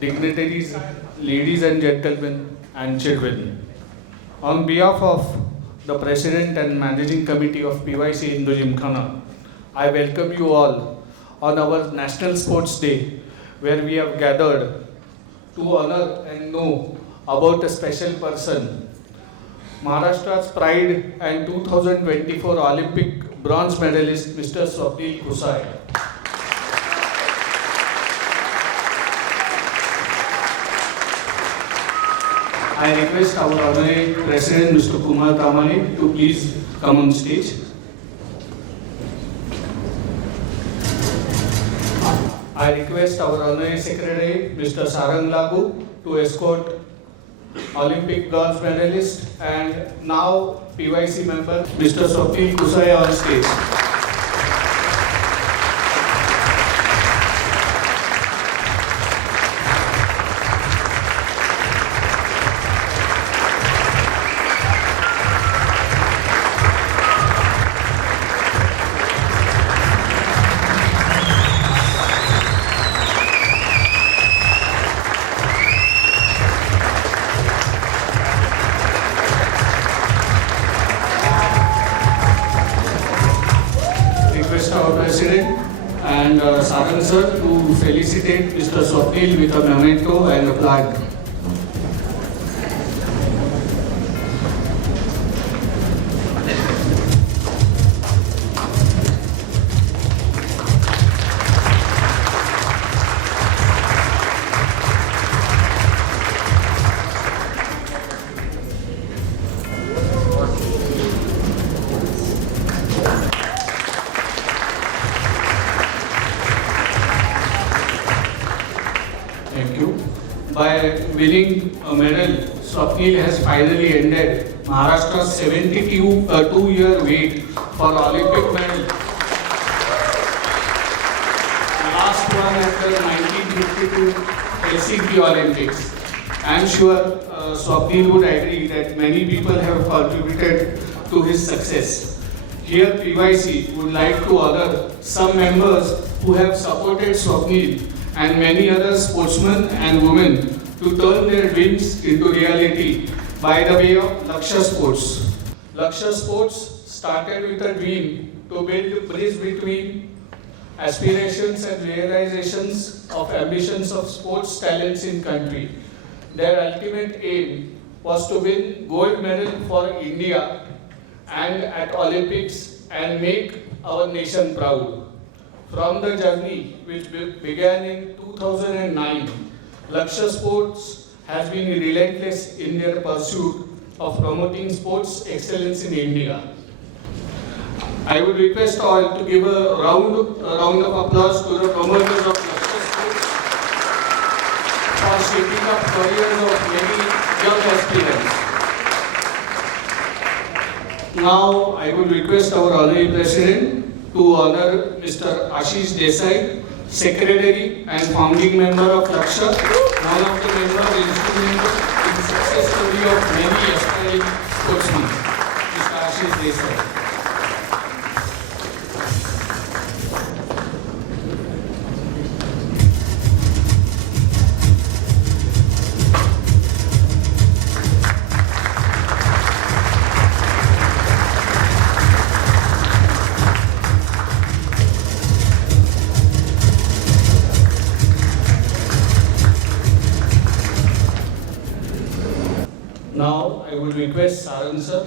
dignitaries, ladies and gentlemen, and children. On behalf of the President and Managing Committee of PYC Hindu Gymkhana, I welcome you all on our National Sports Day, where we have gathered to honor and know about a special person, Maharashtra's pride and 2024 Olympic bronze medalist, Mr. Swapnil Kusai. I request our honorary President, Mr. Kumar Tamale, to please come on stage. I request our honorary Secretary, Mr. Sarang Lagu, to escort Olympic bronze medalist and now PYC member, Mr. Swapnil Kusai, on stage. Our President and Sarang sir to felicitate Mr. Swapnil with a memento and a plaque. Thank you. By winning a medal, Swapnil has finally ended Maharashtra's 72-year wait for Olympic medal. The last one after 1952 Helsinki Olympics. I am sure Swapnil would agree that many people have contributed to his success. Here, PYC would like to honor some members who have supported Swapnil and many other sportsmen and women to turn their dreams into reality by the way of Lakshya Sports. Lakshya Sports started with a dream to build a bridge between aspirations and realizations of ambitions of sports talents in country. Their ultimate aim was to win gold medal for India and at Olympics and make our nation proud. From the journey which began in 2009, Lakshya Sports has been relentless in their pursuit of promoting sports excellence in India. I would request all to give a round of applause to the promoters of Lakshya Sports for shaping up careers of many young aspirants. Now I would request our honorary President to honor Mr. Ashish Desai, Secretary and founding member of Lakshya, one of the members instrumental in the success story of many aspiring sportsmen, Mr. Ashish Desai. Now I would request Sarang sir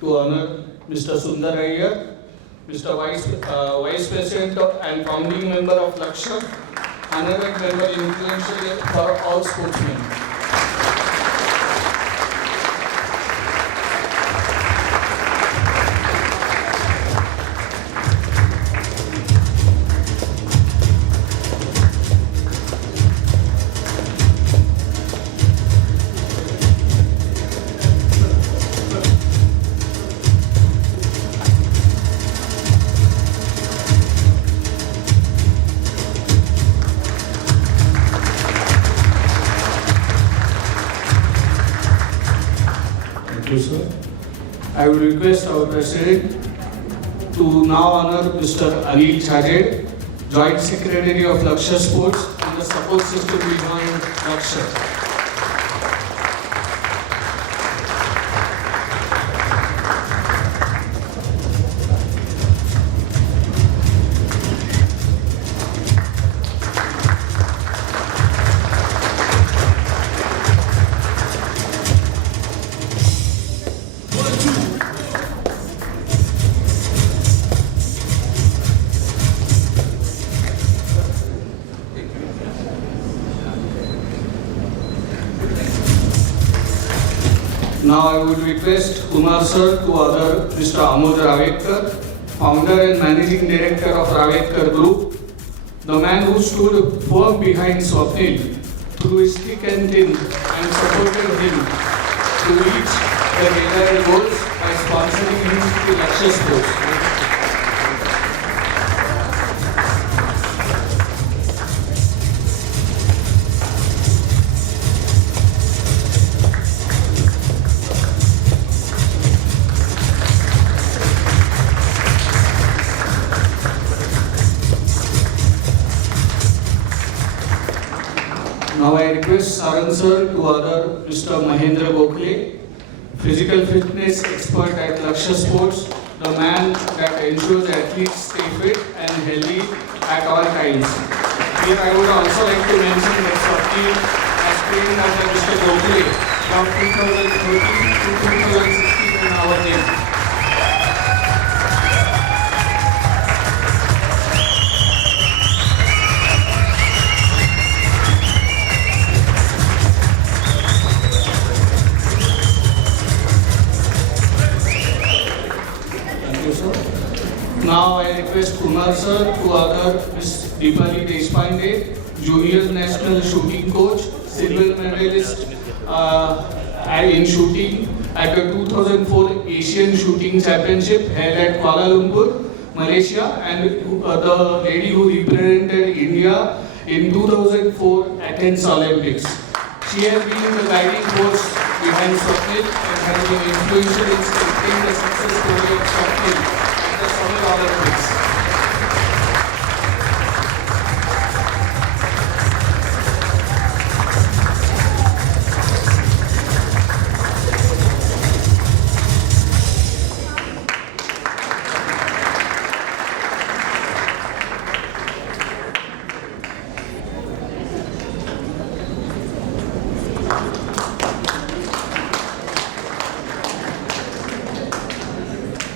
to honor Mr. Sundar Iyer, Mr. Vice President and founding member of Lakshya, honorary member influential for all sportsmen. you, sir. I will request our President to now honor Mr. Anil Chajed, Joint Secretary of Lakshya Sports, in the support support system behind Lakshya. Now I would request Kumar sir to order Mr. Amod Ravekar, founder and managing director of Ravekar Group, the man who stood firm behind Swapnil through his thick and thin and supported him to reach the desired goals by sponsoring him to Lakshya Sports. Now I request Sarang sir to order Mr. Mahendra Gokhale, physical fitness expert at Lakshya Sports, the man that ensures athletes stay fit and healthy at all times. Here I would also like to mention that Swapnil has trained under Mr. Gokhale from 2013 to 2016 in our gym. Now I request Kumar sir to order Ms. Deepali Deshpande, Junior National Shooting Coach, silver medalist in shooting at the 2004 Asian Shooting Championship held at Kuala Lumpur, Malaysia, and the lady who represented India in 2004 Athens Olympics. She has been the guiding force behind Swapnil and has been influential in scripting the success story of Swapnil. Olympics.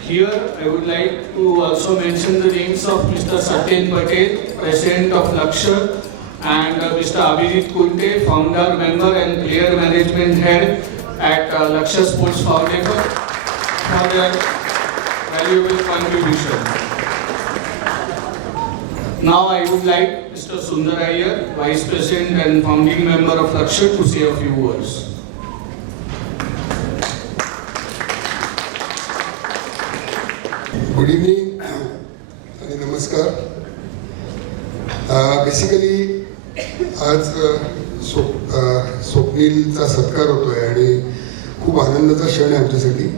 Here, I would like to also mention the names of Mr. Satyen Patel, President of Lakshya, and Mr. Abhijit Kunte, Founder, Member and Player Management Head at Lakshya Sports Foundation for their valuable contribution. Now I would like Mr. Sundar Iyer, Vice President and Founding Member of Lakshya, to say a few words. Good evening आणि नमस्कार. Basically आज स्वप्नीलचा सत्कार होतोय आणि खूप आनंदाचा क्षण आहे आमच्यासाठी.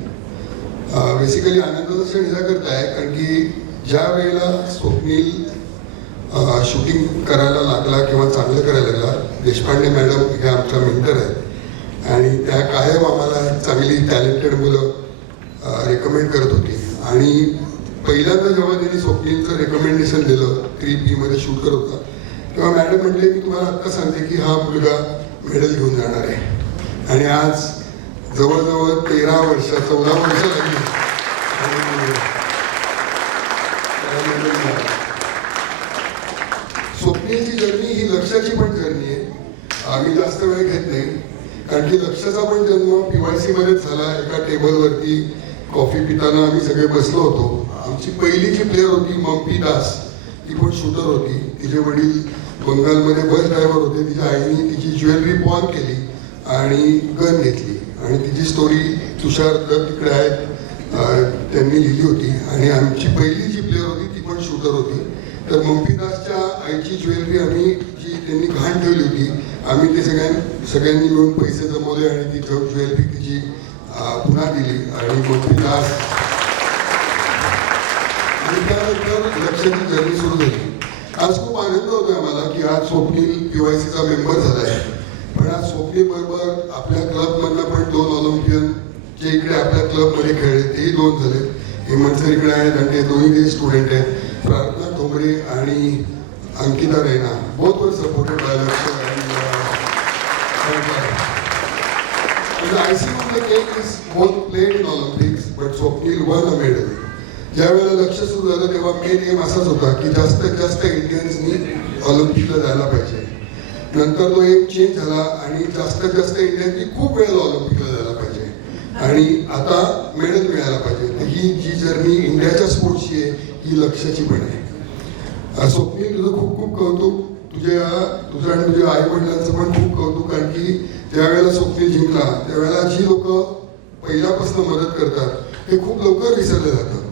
बेसिकली आनंदाचा क्षण ह्याकरता आहे कारण की ज्या वेळेला स्वप्नील शूटिंग करायला लागला किंवा चांगलं करायला लागला, देशपांडे मॅडम हे आमच्या मेंटर आहेत आणि त्या कायम आम्हाला चांगली टॅलेंटेड मुलं रेकमेंड करत होती. आणि पहिल्यांदा जेव्हा त्यांनी स्वप्नीलचं रेकमेंडेशन दिलं 3P मध्ये शूट करत होता, तेव्हा मॅडम म्हटले मी तुम्हाला आत्ता सांगते की हा मुलगा मेडल घेऊन जाणार आहे. आणि आज जवळजवळ 14 वर्ष 14 वर्ष लागली. स्वप्नीलची जर्नी ही लक्ष्याची पण जर्नी आहे. आम्ही जास्त वेळ घेत नाही कारण की लक्ष्याचा पण जन्म PYC मध्येच झाला. एका टेबलवरती कॉफी पिताना आम्ही सगळे बसलो होतो. आमची पहिली जी प्लेअर होती मम्पी दास, ती पण शूटर होती. तिचे वडील बंगालमध्ये बस ड्रायव्हर होते. तिच्या आईने तिची ज्वेलरी पॉन केली आणि गन घेतली आणि तिची स्टोरी तुषार तिकडे आहेत त्यांनी लिहिली होती. आणि आमची पहिली जी प्लेअर होती ती पण शूटर होती. तर मम्पी दासच्या आईची ज्वेलरी आम्ही जी त्यांनी घाण ठेवली होती, आम्ही ते सगळ्यांनी मिळून पैसे जमवले आणि ती ज्वेलरी तिची पुन्हा दिली. आणि मम्पी दास आणि त्यानंतर लक्ष्याची जर्नी सुरू झाली. आज खूप आनंद होतोय आम्हाला की आज स्वप्नील PYCचा मेंबर झालाय. पण आज स्वप्नील बरोबर आपल्या क्लबमधनं पण 2 ऑलिम्पियन जे इकडे आपल्या क्लबमध्ये खेळले तेही 2 झाले. हेमंत सर इकडे आहेत आणि ते दोन्ही स्टुडंट आहेत. प्रार्थना ठोंबरे आणि Ankita Raina both were supported by Laksha and the icing on the cake is both played in Olympics, but Swapnil won a medal. ज्या वेळेला लक्ष सुरू झालं तेव्हा मेन एम असाच होता की जास्तीत जास्त इंडियन्सनी ऑलिम्पिकला जायला पाहिजे. नंतर तो एम चेंज झाला आणि जास्तीत जास्त इंडियननी खूप वेळेला ऑलिम्पिकला जायला पाहिजे आणि आता मेडल मिळायला पाहिजे. तर ही जी जर्नी इंडियाच्या स्पोर्ट्सची आहे ही लक्षाची पण आहे. स्वप्नील तुझं खूप खूप कौतुक. तुझं आणि तुझ्या आई वडिलांचं पण खूप कौतुक. कारण की ज्या वेळेला स्वप्नील जिंकला त्यावेळेला जी लोक पहिल्यापासून मदत करतात हे खूप लवकर विसरले जातात.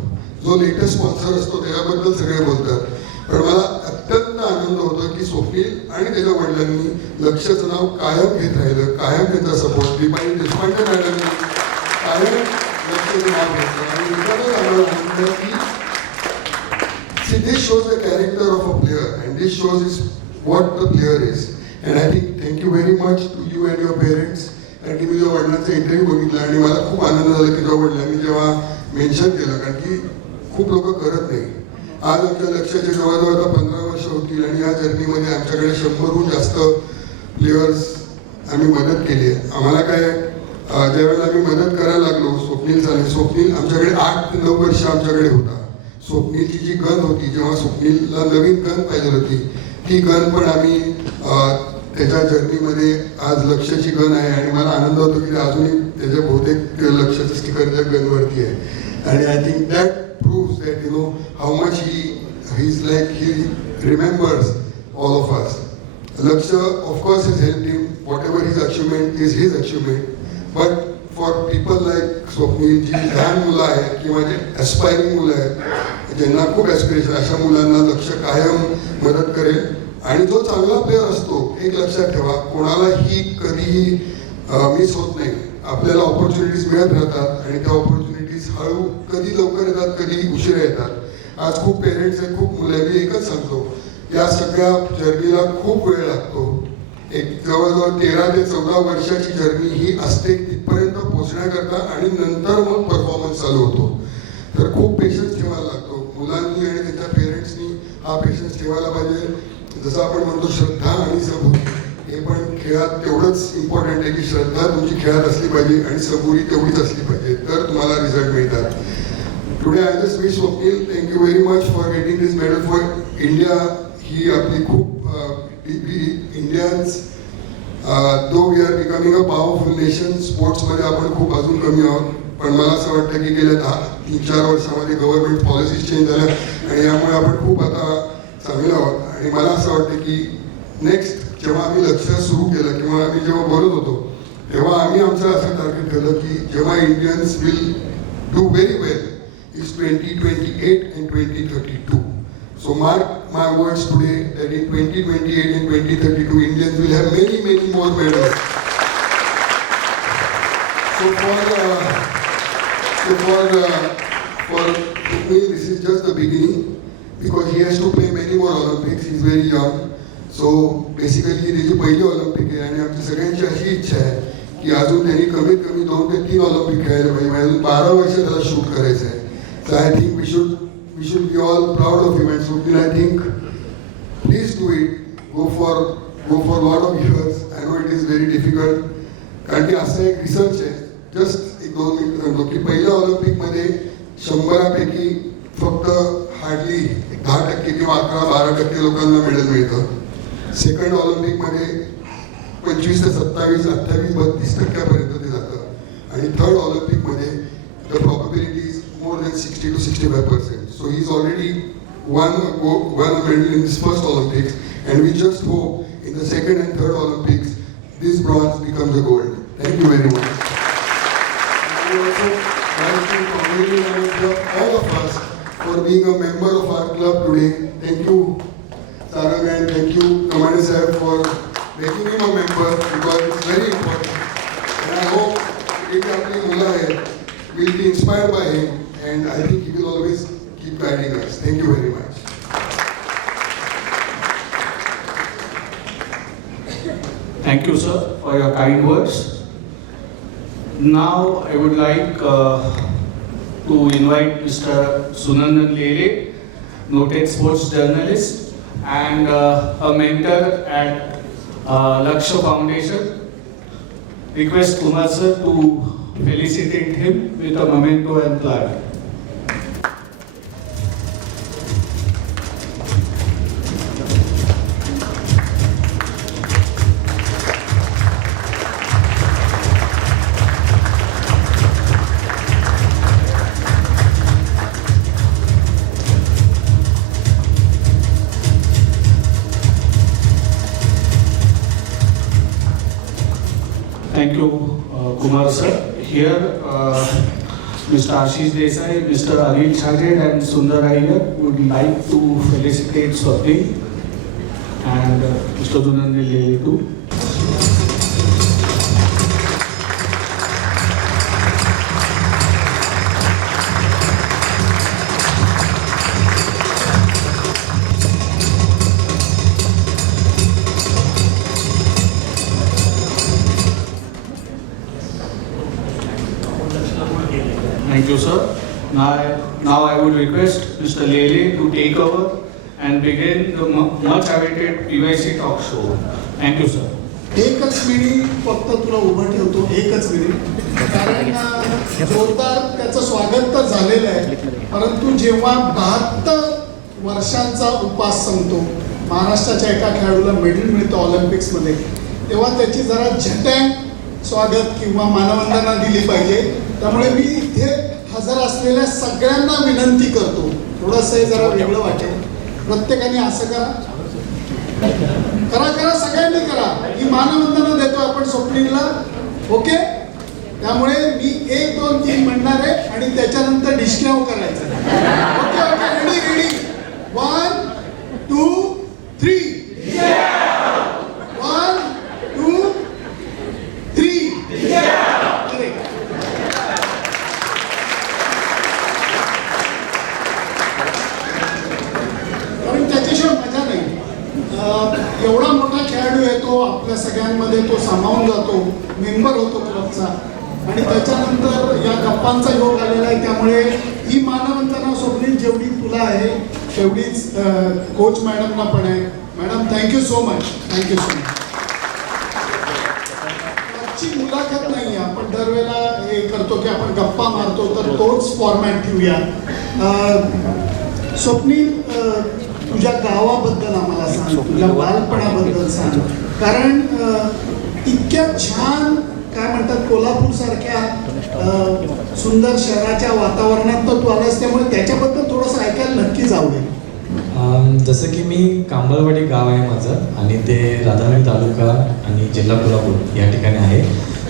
जो लेटेस्ट स्पॉन्सर असतो त्याच्याबद्दल सगळे बोलतात. पण मला अत्यंत आनंद होतो की स्वप्नील आणि त्याच्या वडिलांनी लक्षाचं नाव कायम घेत राहिलं. कायम त्यांचा सपोर्ट दीपाली देशपांडे मॅडमनी कायम लक्षाचं नाव घेतलं आणि एखादं आम्हाला की see, this shows the character of a player and this shows is what the player is. And I think thank you very much to you and your parents. कारण की मी जेव्हा वडिलांचा इंटरव्ह्यू बघितला आणि मला खूप आनंद झाला की जेव्हा वडिलांनी जेव्हा मेन्शन केलं. कारण की खूप लोक करत नाही. आज आमच्या लक्षाचे जवळजवळ आता 15 वर्ष होतील आणि या जर्नीमध्ये आमच्याकडे 100हून जास्त प्लेयर्स आम्ही मदत केली आहे. आम्हाला काय ज्यावेळेला आम्ही मदत करायला लागलो स्वप्नील आमच्याकडे 8 ते 9 वर्ष आमच्याकडे होता. स्वप्नीलची जी गन होती जेव्हा स्वप्नीलला नवीन गन पाहिजे होती ती गन पण आम्ही त्याच्या जर्नीमध्ये आज लक्षाची गन आहे आणि मला आनंद होतो की अजूनही त्याच्या बहुतेक लक्षाचं स्टिकर त्या गनवरती आहे. आणि I think that proves that you know how much he is like he remembers all of us. लक्ष of course is help him. Whatever his achievement is his achievement. But for people like Swapnil ji लहान मुलं आहेत किंवा जे aspiring मुलं आहेत ज्यांना खूप ॲस्पिरेशन अशा मुलांना लक्ष कायम मदत करेल. आणि जो चांगला प्लेअर असतो एक लक्षात ठेवा कोणालाही कधीही मिस होत नाही. आपल्याला ऑपॉर्च्युनिटीज मिळत राहतात आणि त्या ऑपॉर्च्युनिटीज हळू कधी लवकर येतात कधी उशिरा येतात. आज खूप पेरेंट्स आहेत खूप मुलं मी एकच सांगतो या सगळ्या जर्नीला खूप वेळ लागतो. एक जवळजवळ 13 ते 14 वर्षाची जर्नी ही असते तिथपर्यंत पोहोचण्याकरता आणि नंतर मग परफॉर्मन्स चालू होतो. तर खूप पेशन्स ठेवायला लागतो. मुलांनी आणि त्यांच्या पेरेंट्सनी हा पेशन्स ठेवायला पाहिजे. जसं आपण म्हणतो श्रद्धा आणि सबुरी हे पण खेळात तेवढंच इम्पॉर्टंट आहे की श्रद्धा तुमची खेळात असली पाहिजे आणि सबुरी तेवढीच असली पाहिजे तर तुम्हाला रिझल्ट मिळतात. Today I just wish Swapnil thank you very much for getting this medal for India. ही आपली खूप Indians though we are becoming a powerful nation. स्पोर्ट्समध्ये आपण खूप अजून कमी आहोत. पण मला असं वाटतं की गेल्या 3-4 वर्षामध्ये गव्हर्नमेंट पॉलिसीज चेंज झाल्या आणि यामुळे आपण खूप आता चांगलं आहोत. आणि मला असं वाटतं की नेक्स्ट जेव्हा आम्ही लक्ष सुरू केलं किंवा आम्ही जेव्हा बोलत होतो तेव्हा आम्ही आमचं असं टार्गेट केलं की जेव्हा Indians will do very well is 2028 and 2032. So mark my words today that in 2028 and 2032 Indians will have many more medals. So for me this is just the beginning because he has to play many more Olympics. He is very young. So basically त्याची पहिली Olympic आहे आणि आमची सगळ्यांची अशी इच्छा आहे की अजून त्यांनी कमीत कमी 2 ते 3 ऑलिम्पिक खेळायला पाहिजे. अजून 12 वर्ष त्याला शूट करायचं आहे. So I think we should be all proud of him and Swapnil, I think please do it. Go for lot of years. I know it is very difficult. कारण की असं एक रिसर्च आहे जस्ट 1-2 मिनिट सांगतो की पहिल्या ऑलिम्पिकमध्ये 100पैकी फक्त हार्डली 10% किंवा 11-12% लोकांना मेडल मिळतं. सेकंड ऑलिम्पिकमध्ये 25 ते 27-28-32% ते जातं आणि थर्ड ऑलिम्पिकमध्ये the probability is more than 60 to 65%. So he's already won a medal in his first Olympics, and we just hope in the second and third Olympics this bronze becomes a gold. Thank you very much. And we also like to congratulate all of us for being a member of our club today. Thank you, Sarang, and thank you, Kamani Sahib, for making him a member because it's very important. And I hope if आपली मुलं आहेत will be inspired by him. And I think he will always keep guiding us. Thank you very much. kind words. Now I would like to invite Mr. Sunandan Lele, noted sports journalist and a mentor at Lakshya Foundation. Request Kumar sir to felicitate him with a memento and plaque. Thank you, Kumar sir. Here, Mr. Ashish Desai, Mr. Anil Chhajet and Sundar Iyer would like to felicitate Swapnil and Mr. Sunandan Lele too. Thank you, sir. Now I would request Mr. Lele to take over and begin the much awaited PYC talk show. Thank you, sir. एकच minute फक्त तुला उभं ठेवतो, एकच minute. कारण जोरदार त्याचं स्वागत तर झालेलं आहे, परंतु जेव्हा 72 वर्षांचा उपास संपतो, महाराष्ट्राच्या एका खेळाडूला मेडल मिळतं ऑलिम्पिक्समध्ये, तेव्हा त्याची जरा झटॅक स्वागत किंवा मानवंदना दिली पाहिजे. त्यामुळे मी इथे हजर असलेल्या सगळ्यांना विनंती करतो, थोडंसं जरा वेगळं वाटेल, प्रत्येकाने असं करा करा सगळ्यांनी करा. ही मानवंदना देतो आपण स्वप्नीलला, ओके? त्यामुळे मी 1 2 3 म्हणणार आहे आणि त्याच्यानंतर डिस्क्याव करायचं. Okay okay, ready 1 2 3. 1 2 3. त्याच्याशिवाय मजा नाही. एवढा मोठा खेळाडू येतो, आपल्या सगळ्यांमध्ये तो सामावून जातो, मेंबर होतो क्लबचा, आणि त्याच्यानंतर या गप्पांचा योग आलेला आहे. त्यामुळे ही मानवंदना स्वप्नील जेवढी तुला आहे तेवढीच कोच मॅडमला पण आहे. Madam thank you so much, thank you so much. आजची मुलाखत नाही, आपण दरवेळेला हे करतो की आपण गप्पा मारतो, तर तोच फॉर्मॅट ठेवूया. स्वप्नील, तुझ्या गावाबद्दल आम्हाला सांग, तुझ्या बालपणाबद्दल सांग. कारण इतक्या छान काय म्हणतात कोल्हापूर सारख्या सुंदर शहराच्या वातावरणात तर तू आलास, त्यामुळे त्याच्याबद्दल थोडंसं ऐकायला नक्कीच आवडेल. जसं की मी कांबळवाडी गाव आहे माझं, आणि ते राधानगरी तालुका आणि जिल्हा कोल्हापूर या ठिकाणी आहे.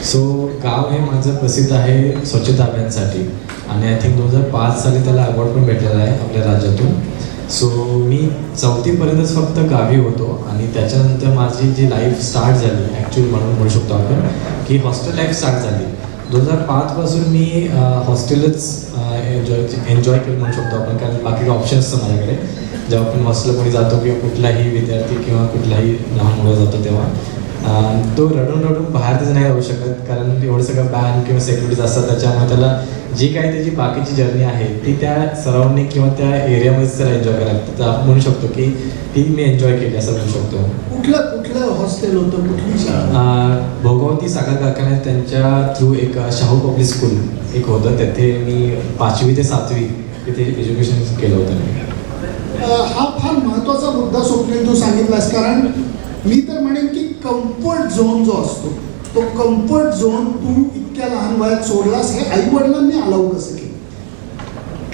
सो गाव हे माझं प्रसिद्ध आहे स्वच्छता अभियानासाठी, आणि आय थिंक 2005 साली त्याला अवॉर्ड पण भेटलेला आहे आपल्या राज्यातून. सो मी 4थीपर्यंतच फक्त गावी होतो, आणि त्याच्यानंतर माझी जी लाईफ स्टार्ट झाली ॲक्च्युअली म्हणू शकतो आपण की हॉस्टेल लाईफ स्टार्ट झाली. 2005पासून मी हॉस्टेलच एन्जॉय केलं म्हणू शकतो आपण, कारण बाकी ऑप्शन्स तर माझ्याकडे. जेव्हा आपण हॉस्टेल कोणी जातो किंवा कुठलाही विद्यार्थी किंवा कुठलाही लहान मुलं जातो, तेव्हा तो रडून बाहेर तर नाही राहू शकत, कारण एवढं सगळं बॅन किंवा सेक्युरिटीज असतात. त्याच्यामुळे त्याला जी काही त्याची बाकीची जर्नी आहे ती त्या सराउंडिंग किंवा त्या एरियामध्येच त्याला एन्जॉय करायला लागतं. तर आपण म्हणू शकतो की ती मी एन्जॉय केली असं म्हणू शकतो. कुठलं हॉस्टेल होतं, कुठली शाळा? भोगावती साखर कारखान्यात त्यांच्या थ्रू एक शाहू पब्लिक स्कूल एक होतं, तिथे मी 5वी ते 7वी तिथे एज्युकेशन केलं होतं मी. हा फार महत्त्वाचा मुद्दा स्वप्नील तू सांगितलास, कारण मी तर म्हणेन की कम्फर्ट झोन जो असतो, तो कम्फर्ट झोन तू इतक्या लहान वयात सोडलास, हे आई वडिलांनी अलाउ कसं केलं?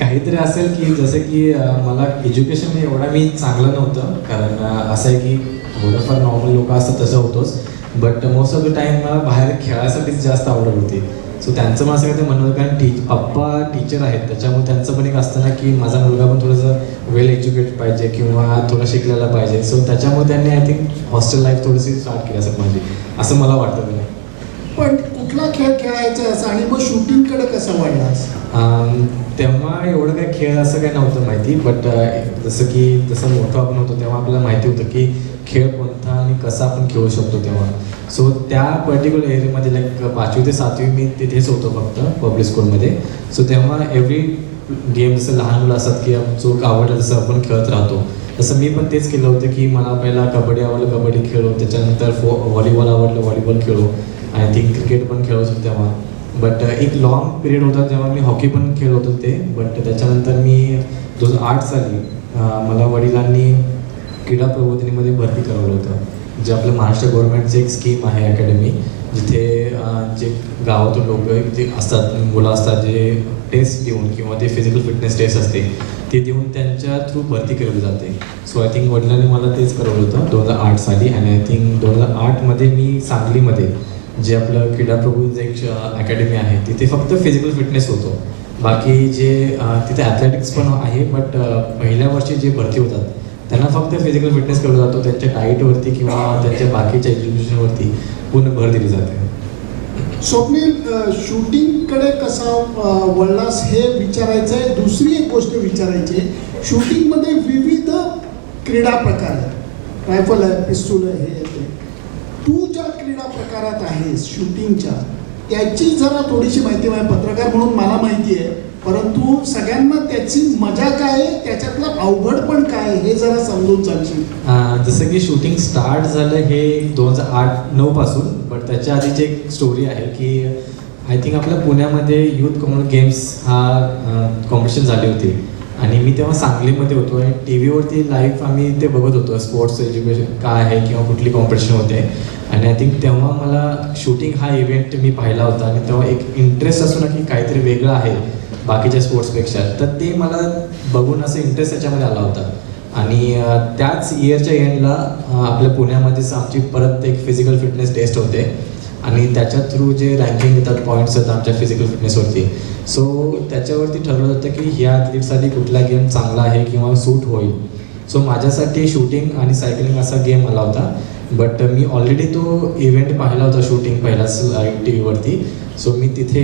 काहीतरी असेल की जसं की मला एज्युकेशन एवढा मी चांगलं नव्हतं, कारण असं आहे की थोडंफार नॉर्मल लोक असतात तसं होतोच, but most of the time मला बाहेर खेळायसाठीच जास्त आवडत होती. सो त्यांचं मला असं काही म्हणणं होतं, कारण पप्पा टीचर आहेत, त्याच्यामुळे त्यांचं पण एक असतं ना की माझा मुलगा पण थोडंसं वेल एज्युकेटेड पाहिजे किंवा थोडं शिकलेला पाहिजे. सो त्याच्यामुळे त्यांनी आय थिंक हॉस्टेल लाईफ थोडीशी स्टार्ट केली असं माझी, असं मला वाटतं. पण कुठला खेळ खेळायचा असा आणि मग शूटिंगकडे कसं वळलास? तेव्हा एवढं काही खेळ असं काही नव्हतं माहिती, बट जसं मोठं आपण होतो तेव्हा आपल्याला माहिती होतं की खेळ कोणता आणि कसा आपण खेळू शकतो तेव्हा. सो त्या पर्टिक्युलर एरियामध्ये लाईक 5वी ते 7वी मी तिथेच होतो फक्त पब्लिक स्कूलमध्ये. सो तेव्हा एव्हरी गेम जसं लहान मुलं असतात की जो आवडला तसं आपण खेळत राहतो, तसं मी पण तेच केलं होतं की मला पहिला कबड्डी आवडलं, कबड्डी खेळलो, त्याच्यानंतर व्हॉलीबॉल आवडलं, व्हॉलीबॉल खेळलो, आय थिंक क्रिकेट पण खेळत होतो तेव्हा. बट एक लॉंग पिरियड होता जेव्हा मी हॉकी पण खेळत होतो ते. बट त्याच्यानंतर मी 2008 साली मला वडिलांनी क्रीडा प्रबोधिनीमध्ये भरती करवलं होतं, जे आपलं महाराष्ट्र गव्हर्नमेंटचं एक स्कीम आहे अकॅडमी, जिथे जे गावातून लोक जे असतात, मुलं असतात, जे टेस्ट देऊन किंवा ते फिजिकल फिटनेस टेस्ट असते ते देऊन त्यांच्या थ्रू भरती केली जाते. सो आय थिंक वडिलांनी मला तेच करवलं होतं 2008 साली. आणि आय थिंक 2008मध्ये मी सांगलीमध्ये जे आपलं क्रीडा प्रबोधिनीचं एक अकॅडमी आहे तिथे फक्त फिजिकल फिटनेस होतो. बाकी जे तिथे ॲथलेटिक्स पण आहे, बट पहिल्या वर्षी जे भरती होतात त्यांना फक्त फिजिकल फिटनेस केला जातो, त्यांच्या डाईटवरती किंवा त्यांच्या बाकीच्या एज्युकेशनवरती पूर्ण भर दिली जाते. स्वप्नील, शूटिंगकडे कसा वळलास हे विचारायचं आहे. दुसरी एक गोष्ट विचारायची आहे, शूटिंगमध्ये विविध क्रीडा प्रकार आहेत, रायफल आहे, पिस्तूल आहे, हे येते. तू ज्या क्रीडा प्रकारात आहेस शूटिंगच्या, त्याची जरा थोडीशी माहिती आहे. पत्रकार म्हणून मला माहिती आहे, परंतु सगळ्यांना त्याची मजा काय आहे, त्याच्यातलं अवघड पण काय आहे, हे जरा समजून सांगशील? जसं की शूटिंग स्टार्ट झालं हे 2008-9 पासून, बट त्याच्या आधीची एक स्टोरी आहे की आय थिंक आपल्या पुण्यामध्ये युथ कॉमन गेम्स हा कॉम्पिटिशन झाली होती आणि मी तेव्हा सांगलीमध्ये होतो आणि टी व्हीवरती लाईव्ह आम्ही ते बघत होतो स्पोर्ट्स एज्युकेशन काय आहे किंवा कुठली कॉम्पिटिशन होते. आणि आय थिंक तेव्हा मला शूटिंग हा इव्हेंट मी पाहिला होता आणि तेव्हा एक इंटरेस्ट असतो ना की काहीतरी वेगळं आहे बाकीच्या स्पोर्ट्सपेक्षा, तर ते मला बघून असं इंटरेस्ट त्याच्यामध्ये आला होता. आणि त्याच इयरच्या एंडला आपल्या पुण्यामध्येच आमची परत एक फिजिकल फिटनेस टेस्ट होते आणि त्याच्या थ्रू जे रँकिंग येतात, पॉईंट्स येतात आमच्या फिजिकल फिटनेसवरती. सो त्याच्यावरती ठरवलं होतं की ह्या ॲथलीटसाठी कुठला गेम चांगला आहे किंवा सूट होईल. सो माझ्यासाठी शूटिंग आणि सायकलिंग असा गेम आला होता. बट मी ऑलरेडी तो इव्हेंट पाहिला होता शूटिंग पहिलाच टी व्हीवरती. सो मी तिथे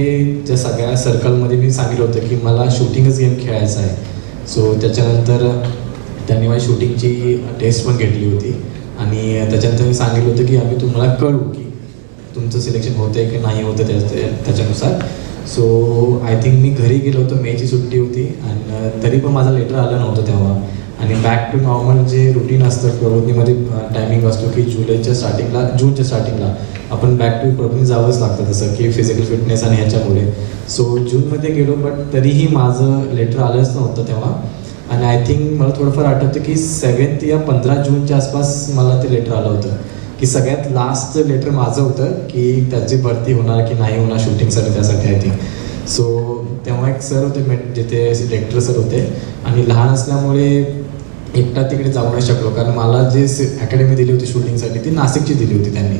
त्या सगळ्या सर्कलमध्ये मी सांगितलं होतं की मला शूटिंगच गेम खेळायचा आहे. सो त्याच्यानंतर त्यांनी माझी शूटिंगची टेस्ट पण घेतली होती आणि त्याच्यानंतर मी सांगितलं होतं की आम्ही तुम्हाला कळू की तुमचं सिलेक्शन होतं आहे की नाही होतं त्याच्यानुसार. सो आय थिंक मी घरी गेलो होतो, मेची सुट्टी होती आणि तरी पण माझा लेटर आलं नव्हतं तेव्हा. आणि बॅक टू नॉर्मल जे रुटीन असतं प्रबोधिनीमध्ये टायमिंग असतो की जूनच्या स्टार्टिंगला आपण बॅक टू प्रबोधिनी जावंच लागतं, तसं की फिजिकल फिटनेस आणि ह्याच्यामुळे. सो जूनमध्ये गेलो, बट तरीही माझं लेटर आलंच नव्हतं तेव्हा. आणि आय थिंक मला थोडंफार आठवतं की 7 या 15 जूनच्या आसपास मला ते लेटर आलं होतं की सगळ्यात लास्टचं लेटर माझं होतं की त्याची भरती होणार की नाही होणार शूटिंगसाठी, त्यासाठी आय थिंक. सो तेव्हा एक सर होते जिथे डायरेक्टर सर होते आणि लहान असल्यामुळे एकटा तिकडे जाऊ नाही शकलो, कारण मला जे अकॅडमी दिली होती शूटिंगसाठी ती नाशिकची दिली होती त्यांनी.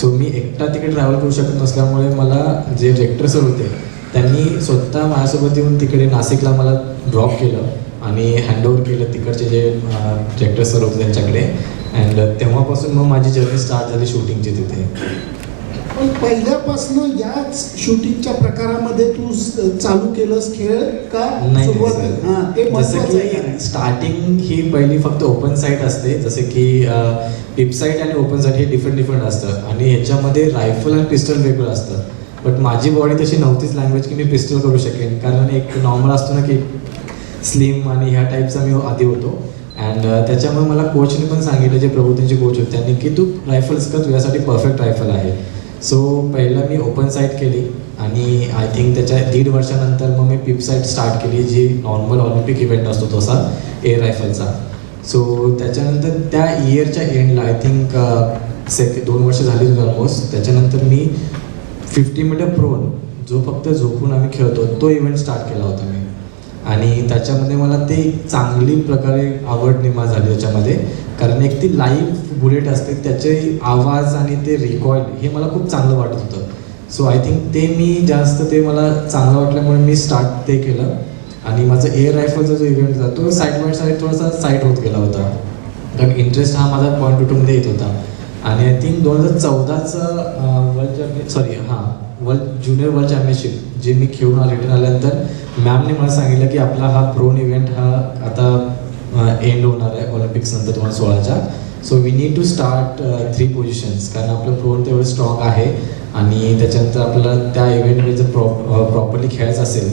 सो मी एकटा तिकडे ट्रॅव्हल करू शकत नसल्यामुळे मला जे डायरेक्टर सर होते त्यांनी स्वतः माझ्यासोबत येऊन तिकडे नाशिकला मला ड्रॉप केलं आणि हँडओव्हर केलं तिकडचे जे डायरेक्टर सर होते त्यांच्याकडे. अँड तेव्हापासून मग माझी जर्नी स्टार्ट झाली शूटिंगची तिथे. पण पहिल्यापासून याच शूटिंगच्या प्रकारामध्ये तू चालू केलंस खेळ का? नाही ते जसं की स्टार्टिंग ही पहिली फक्त ओपन साईट असते, जसे की पिप साईट आणि ओपन साईट हे डिफरंट असतं आणि ह्याच्यामध्ये रायफल आणि पिस्टल वेगळं असतं. बट माझी बॉडी तशी नव्हतीच लँग्वेज की मी पिस्टल करू शकेन, कारण एक नॉर्मल असतो ना की स्लिम आणि ह्या टाईपचा मी आधी होतो. अँड त्याच्यामुळे मला कोचने पण सांगितलं, जे प्रबोधिनीचे कोच होते त्यांनी, की तू रायफल्स कर, तुझ्यासाठी परफेक्ट रायफल आहे. सो पहिलं मी ओपन साईट केली आणि आय थिंक त्याच्या 1.5 वर्षानंतर मग मी पिप साईट स्टार्ट केली, जी नॉर्मल ऑलिम्पिक इव्हेंट असतो तसा एअर रायफलचा. सो त्याच्यानंतर त्या इयरच्या एंडला आय थिंक 2 वर्ष झाली होती ऑलमोस्ट. त्याच्यानंतर मी 50 मीटर प्रोन, जो फक्त झोपून आम्ही खेळतो, तो इव्हेंट स्टार्ट केला होता मी. आणि त्याच्यामध्ये मला ते चांगली प्रकारे आवड निर्माण झाली त्याच्यामध्ये, कारण एक ती लाईव्ह बुलेट असते, त्याचे आवाज आणि ते रिकॉईल हे मला खूप चांगलं वाटत होतं. सो आय थिंक ते मला चांगलं वाटल्यामुळे मी स्टार्ट ते केलं. आणि माझं एअर रायफलचा जो इव्हेंट होता तो साईड बाय साईड थोडासा साईड होत गेला होता, कारण इंटरेस्ट हा माझा .2 मध्ये येत होता. आणि आय थिंक 2014चं वर्ल्ड ज्युनियर वर्ल्ड चॅम्पियनशिप जे मी खेळून रिटर्न आल्यानंतर मॅमने मला सांगितलं की आपला हा प्रोन इव्हेंट हा आता एंड होणार आहे ऑलिम्पिक्स नंतर 2016च्या. So we need to start 3 positions, कारण आपलं प्रोन तेवढं स्ट्रॉंग आहे आणि त्याच्यानंतर आपल्याला त्या इव्हेंटमध्ये जर प्रॉपरली खेळायचं असेल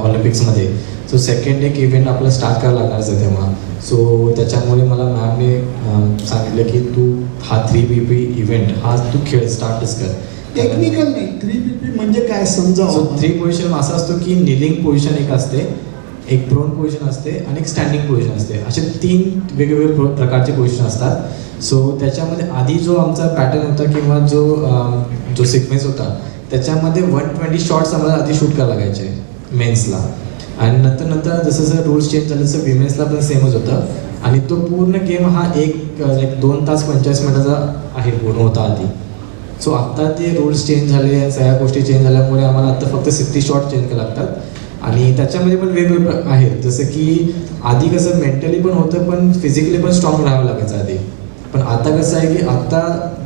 ऑलिम्पिक्समध्ये, सो सेकंड एक इव्हेंट आपल्याला स्टार्ट करायला लागणारच आहे तेव्हा. सो त्याच्यामुळे मला मॅमने सांगितलं की तू हा 3PP इव्हेंट हा तू खेळ स्टार्टच कर. टेक्निकल नाही, 3PP म्हणजे काय समजावं. सो 3 पोझिशन असं असतो की निलिंग पोझिशन एक असते, एक प्रोन पोझिशन असते आणि एक स्टँडिंग पोझिशन असते. असे 3 वेगवेगळे प्रकारचे पोझिशन असतात. सो त्याच्यामध्ये आधी जो आमचा पॅटर्न होता किंवा जो सिक्वेन्स होता त्याच्यामध्ये 120 शॉट्स आम्हाला आधी शूट करायला लागायचे मेन्सला, आणि नंतर जसं जसं रूल्स चेंज झाले तसं विमेन्सला पण सेमच होतं. आणि तो पूर्ण गेम हा एक 2 तास 45 मिनिटाचा आहे पूर्ण होता आधी. सो आत्ता ते रूल्स चेंज झाले, सगळ्या गोष्टी चेंज झाल्यामुळे आम्हाला आत्ता फक्त 60 शॉट चेंज करावे लागतात. आणि त्याच्यामध्ये पण वेगवेगळे आहेत, जसं की आधी कसं मेंटली पण होतं पण फिजिकली पण स्ट्रॉंग राहावं लागायचं आधी. पण आता कसं आहे की आता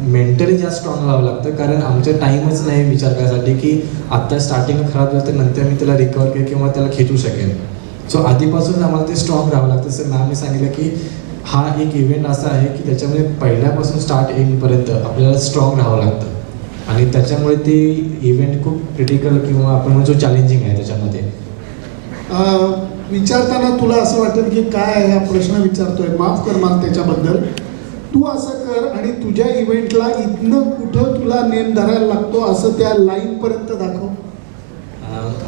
मेंटली जास्त स्ट्रॉंग राहावं लागतं, कारण आमचं टाईमच नाही विचार करायसाठी की आत्ता स्टार्टिंग खराब झालं तर नंतर मी त्याला रिकवर केलं किंवा त्याला खेचू शकेन. सो आधीपासून आम्हाला ते स्ट्रॉंग राहावं लागतं. जसं मॅमने सांगितलं की हा एक इव्हेंट असा आहे की त्याच्यामध्ये पहिल्यापासून स्टार्ट एंडपर्यंत आपल्याला स्ट्रॉंग राहावं लागतं, आणि त्याच्यामुळे ते इव्हेंट खूप क्रिटिकल किंवा आपण म्हणतो चॅलेंजिंग आहे त्याच्यामध्ये. विचारताना तुला असं वाटेल की काय हा प्रश्न विचारतोय, माफ कर मला त्याच्याबद्दल. तू असं कर आणि तुझ्या इव्हेंटला इथनं कुठं तुला नेम धरायला लागतो असं त्या लाईनपर्यंत दाखव.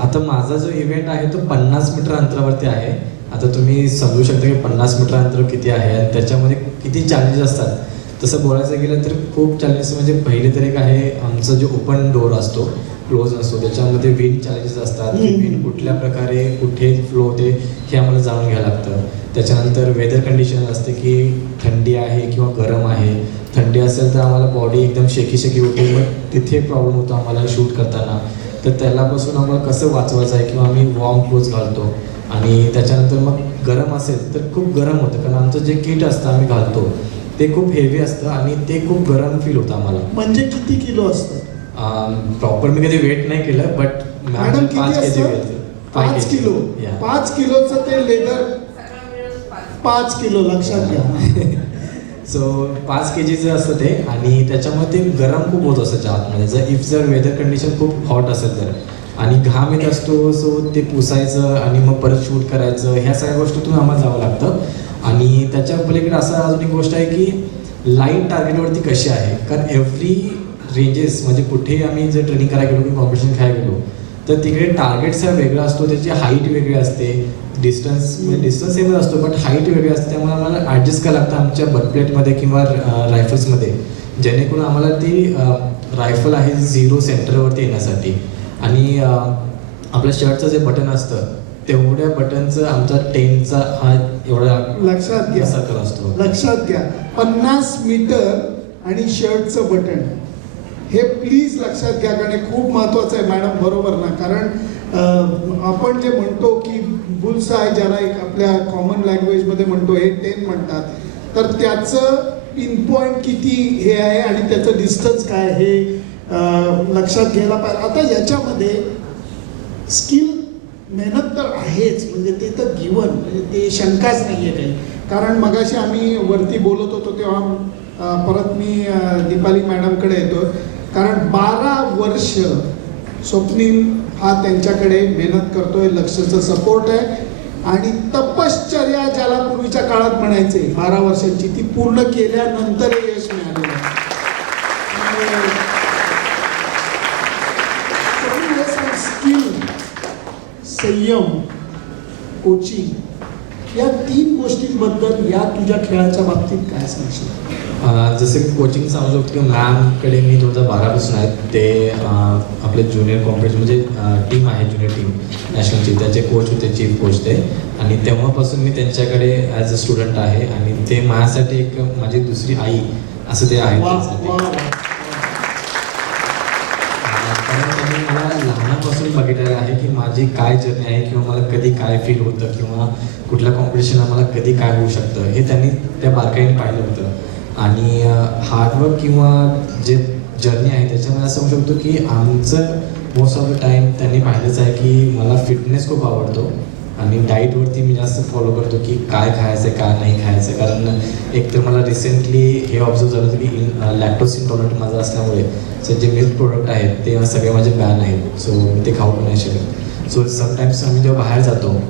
आता माझा जो इव्हेंट आहे तो 50 मीटर अंतरावरती आहे. आता तुम्ही समजू शकता की 50 मीटर अंतर किती आहे आणि त्याच्यामध्ये किती चॅलेंजेस असतात. तसं बोलायचं गेलं तर खूप चॅलेंजेस, म्हणजे पहिले तर एक आहे आमचा जो ओपन डोअर असतो, क्लोज असतो, त्याच्यामध्ये विंड चॅलेंजेस असतात की विंड कुठल्या प्रकारे कुठे फ्लो होते हे आम्हाला जाणून घ्यायला लागतं. त्याच्यानंतर वेदर कंडिशन असते की थंडी आहे किंवा गरम आहे. थंडी असेल तर आम्हाला बॉडी एकदम शेकी होते, मग तिथे प्रॉब्लेम होतो आम्हाला शूट करताना. तर त्यालापासून आम्हाला कसं वाचवायचं आहे किंवा आम्ही वॉर्म क्लोज घालतो. आणि त्याच्यानंतर मग गरम असेल तर खूप गरम होतं, कारण आमचं जे किट असतं आम्ही घालतो ते खूप हेवी असतं आणि ते खूप गरम फील होतं आम्हाला. म्हणजे किती किलो असतं? प्रॉपर मी कधी वेट नाही केलं, बट मॅडम 5 किती kg असतं? 5 किलो. 5 किलोचं ते लेदर 5 किलो लक्षात घ्या. सो 5 kgचं असतं ते, आणि त्याच्यामुळे ते गरम खूप होत असतं आतमध्ये. जर वेदर कंडिशन खूप हॉट असेल तर, आणि घाम येत असतो, सो ते पुसायचं आणि मग परत शूट करायचं, ह्या सगळ्या गोष्टीतून आम्हाला जावं लागतं. आणि त्याच्या पलीकडे असं अजून एक गोष्ट आहे की लाईट टार्गेटवरती कशी आहे, कारण एव्हरी रेंजेस म्हणजे कुठेही आम्ही जर ट्रेनिंग करायला गेलो किंवा कॉम्पिटिशन खेळायला गेलो तर तिकडे टार्गेटचा वेगळा असतो, त्याची हाईट वेगळी असते, डिस्टन्स सेमच असतो बट हाईट वेगळी असते. त्यामुळे आम्हाला ॲडजस्ट करायला लागतं आमच्या बटप्लेटमध्ये किंवा रायफल्समध्ये, जेणेकरून आम्हाला ती रायफल आहे 0 सेंटरवरती येण्यासाठी. आणि आपल्या शर्टचं जे बटन असतं तेवढ्या बटनचं आमचा 10चा हा एवढा लक्षात घ्या, सर्कल असतो. लक्षात घ्या. 50 मीटर आणि शर्टचं बटन हे प्लीज लक्षात घ्या, कारण हे खूप महत्त्वाचं आहे. मॅडम बरोबर ना, कारण आपण जे म्हणतो की बुल्स आहे, ज्याला एक आपल्या कॉमन लँग्वेजमध्ये म्हणतो हे 10 म्हणतात, तर त्याचं पिनपॉईंट किती हे आहे आणि त्याचं डिस्टन्स काय हे लक्षात घ्यायला पाहिजे. आता याच्यामध्ये स्किल मेहनत तर आहेच, म्हणजे ते तर गिवन, म्हणजे ते शंकाच नाही आहे काही. कारण मगाशी आम्ही वरती बोलत होतो तेव्हा परत मी दीपाली मॅडमकडे येतो, कारण 12 वर्ष स्वप्नील हा त्यांच्याकडे मेहनत करतोय, लक्षाचं सपोर्ट आहे आणि तपश्चर्या ज्याला पूर्वीच्या काळात म्हणायचे 12 वर्षांची ती पूर्ण केल्यानंतर यश मिळालेलं आहे. स्किल, संयम, कोचिंग या 3 गोष्टींबद्दल या तुझ्या खेळाच्या बाबतीत काय सांगशील? जसं की कोचिंग सांगू शकतो की मॅमकडे मी 2012 पासून आहेत. ते आपले ज्युनियर कॉम्पिटिशन म्हणजे टीम आहे ज्युनियर टीम नॅशनलची, त्याचे कोच होते, चीफ कोच ते, आणि तेव्हापासून मी त्यांच्याकडे ॲज अ स्टुडंट आहे. आणि ते माझ्यासाठी एक माझी दुसरी आई असं ते आहे. कारण त्यांनी मला लहानापासून बघितलेलं आहे की माझी काय जर्नी आहे किंवा मला कधी काय फील होतं किंवा कुठल्या कॉम्पिटिशनला मला कधी काय होऊ शकतं हे त्यांनी त्या बारकाईने पाहिलं होतं. आणि हार्डवर्क किंवा जे जर्नी आहे त्याच्यामध्ये असं म्हणू शकतो की आमचं मोस्ट ऑफ द टाईम त्यांनी पाहिलंच आहे की मला फिटनेस खूप आवडतो आणि डाईटवरती मी जास्त फॉलो करतो की काय खायचं काय नाही खायचं. कारण एक तर मला रिसेंटली हे ऑब्झर्व झालं होतं की लॅक्टोज इंटॉलरंट माझं असल्यामुळे सो जे मिल्क प्रोडक्ट आहेत ते सगळे माझे बॅन आहेत. सो मी ते खाऊ पण नाही शकत. सो समटाईम्स आम्ही जेव्हा बाहेर जातो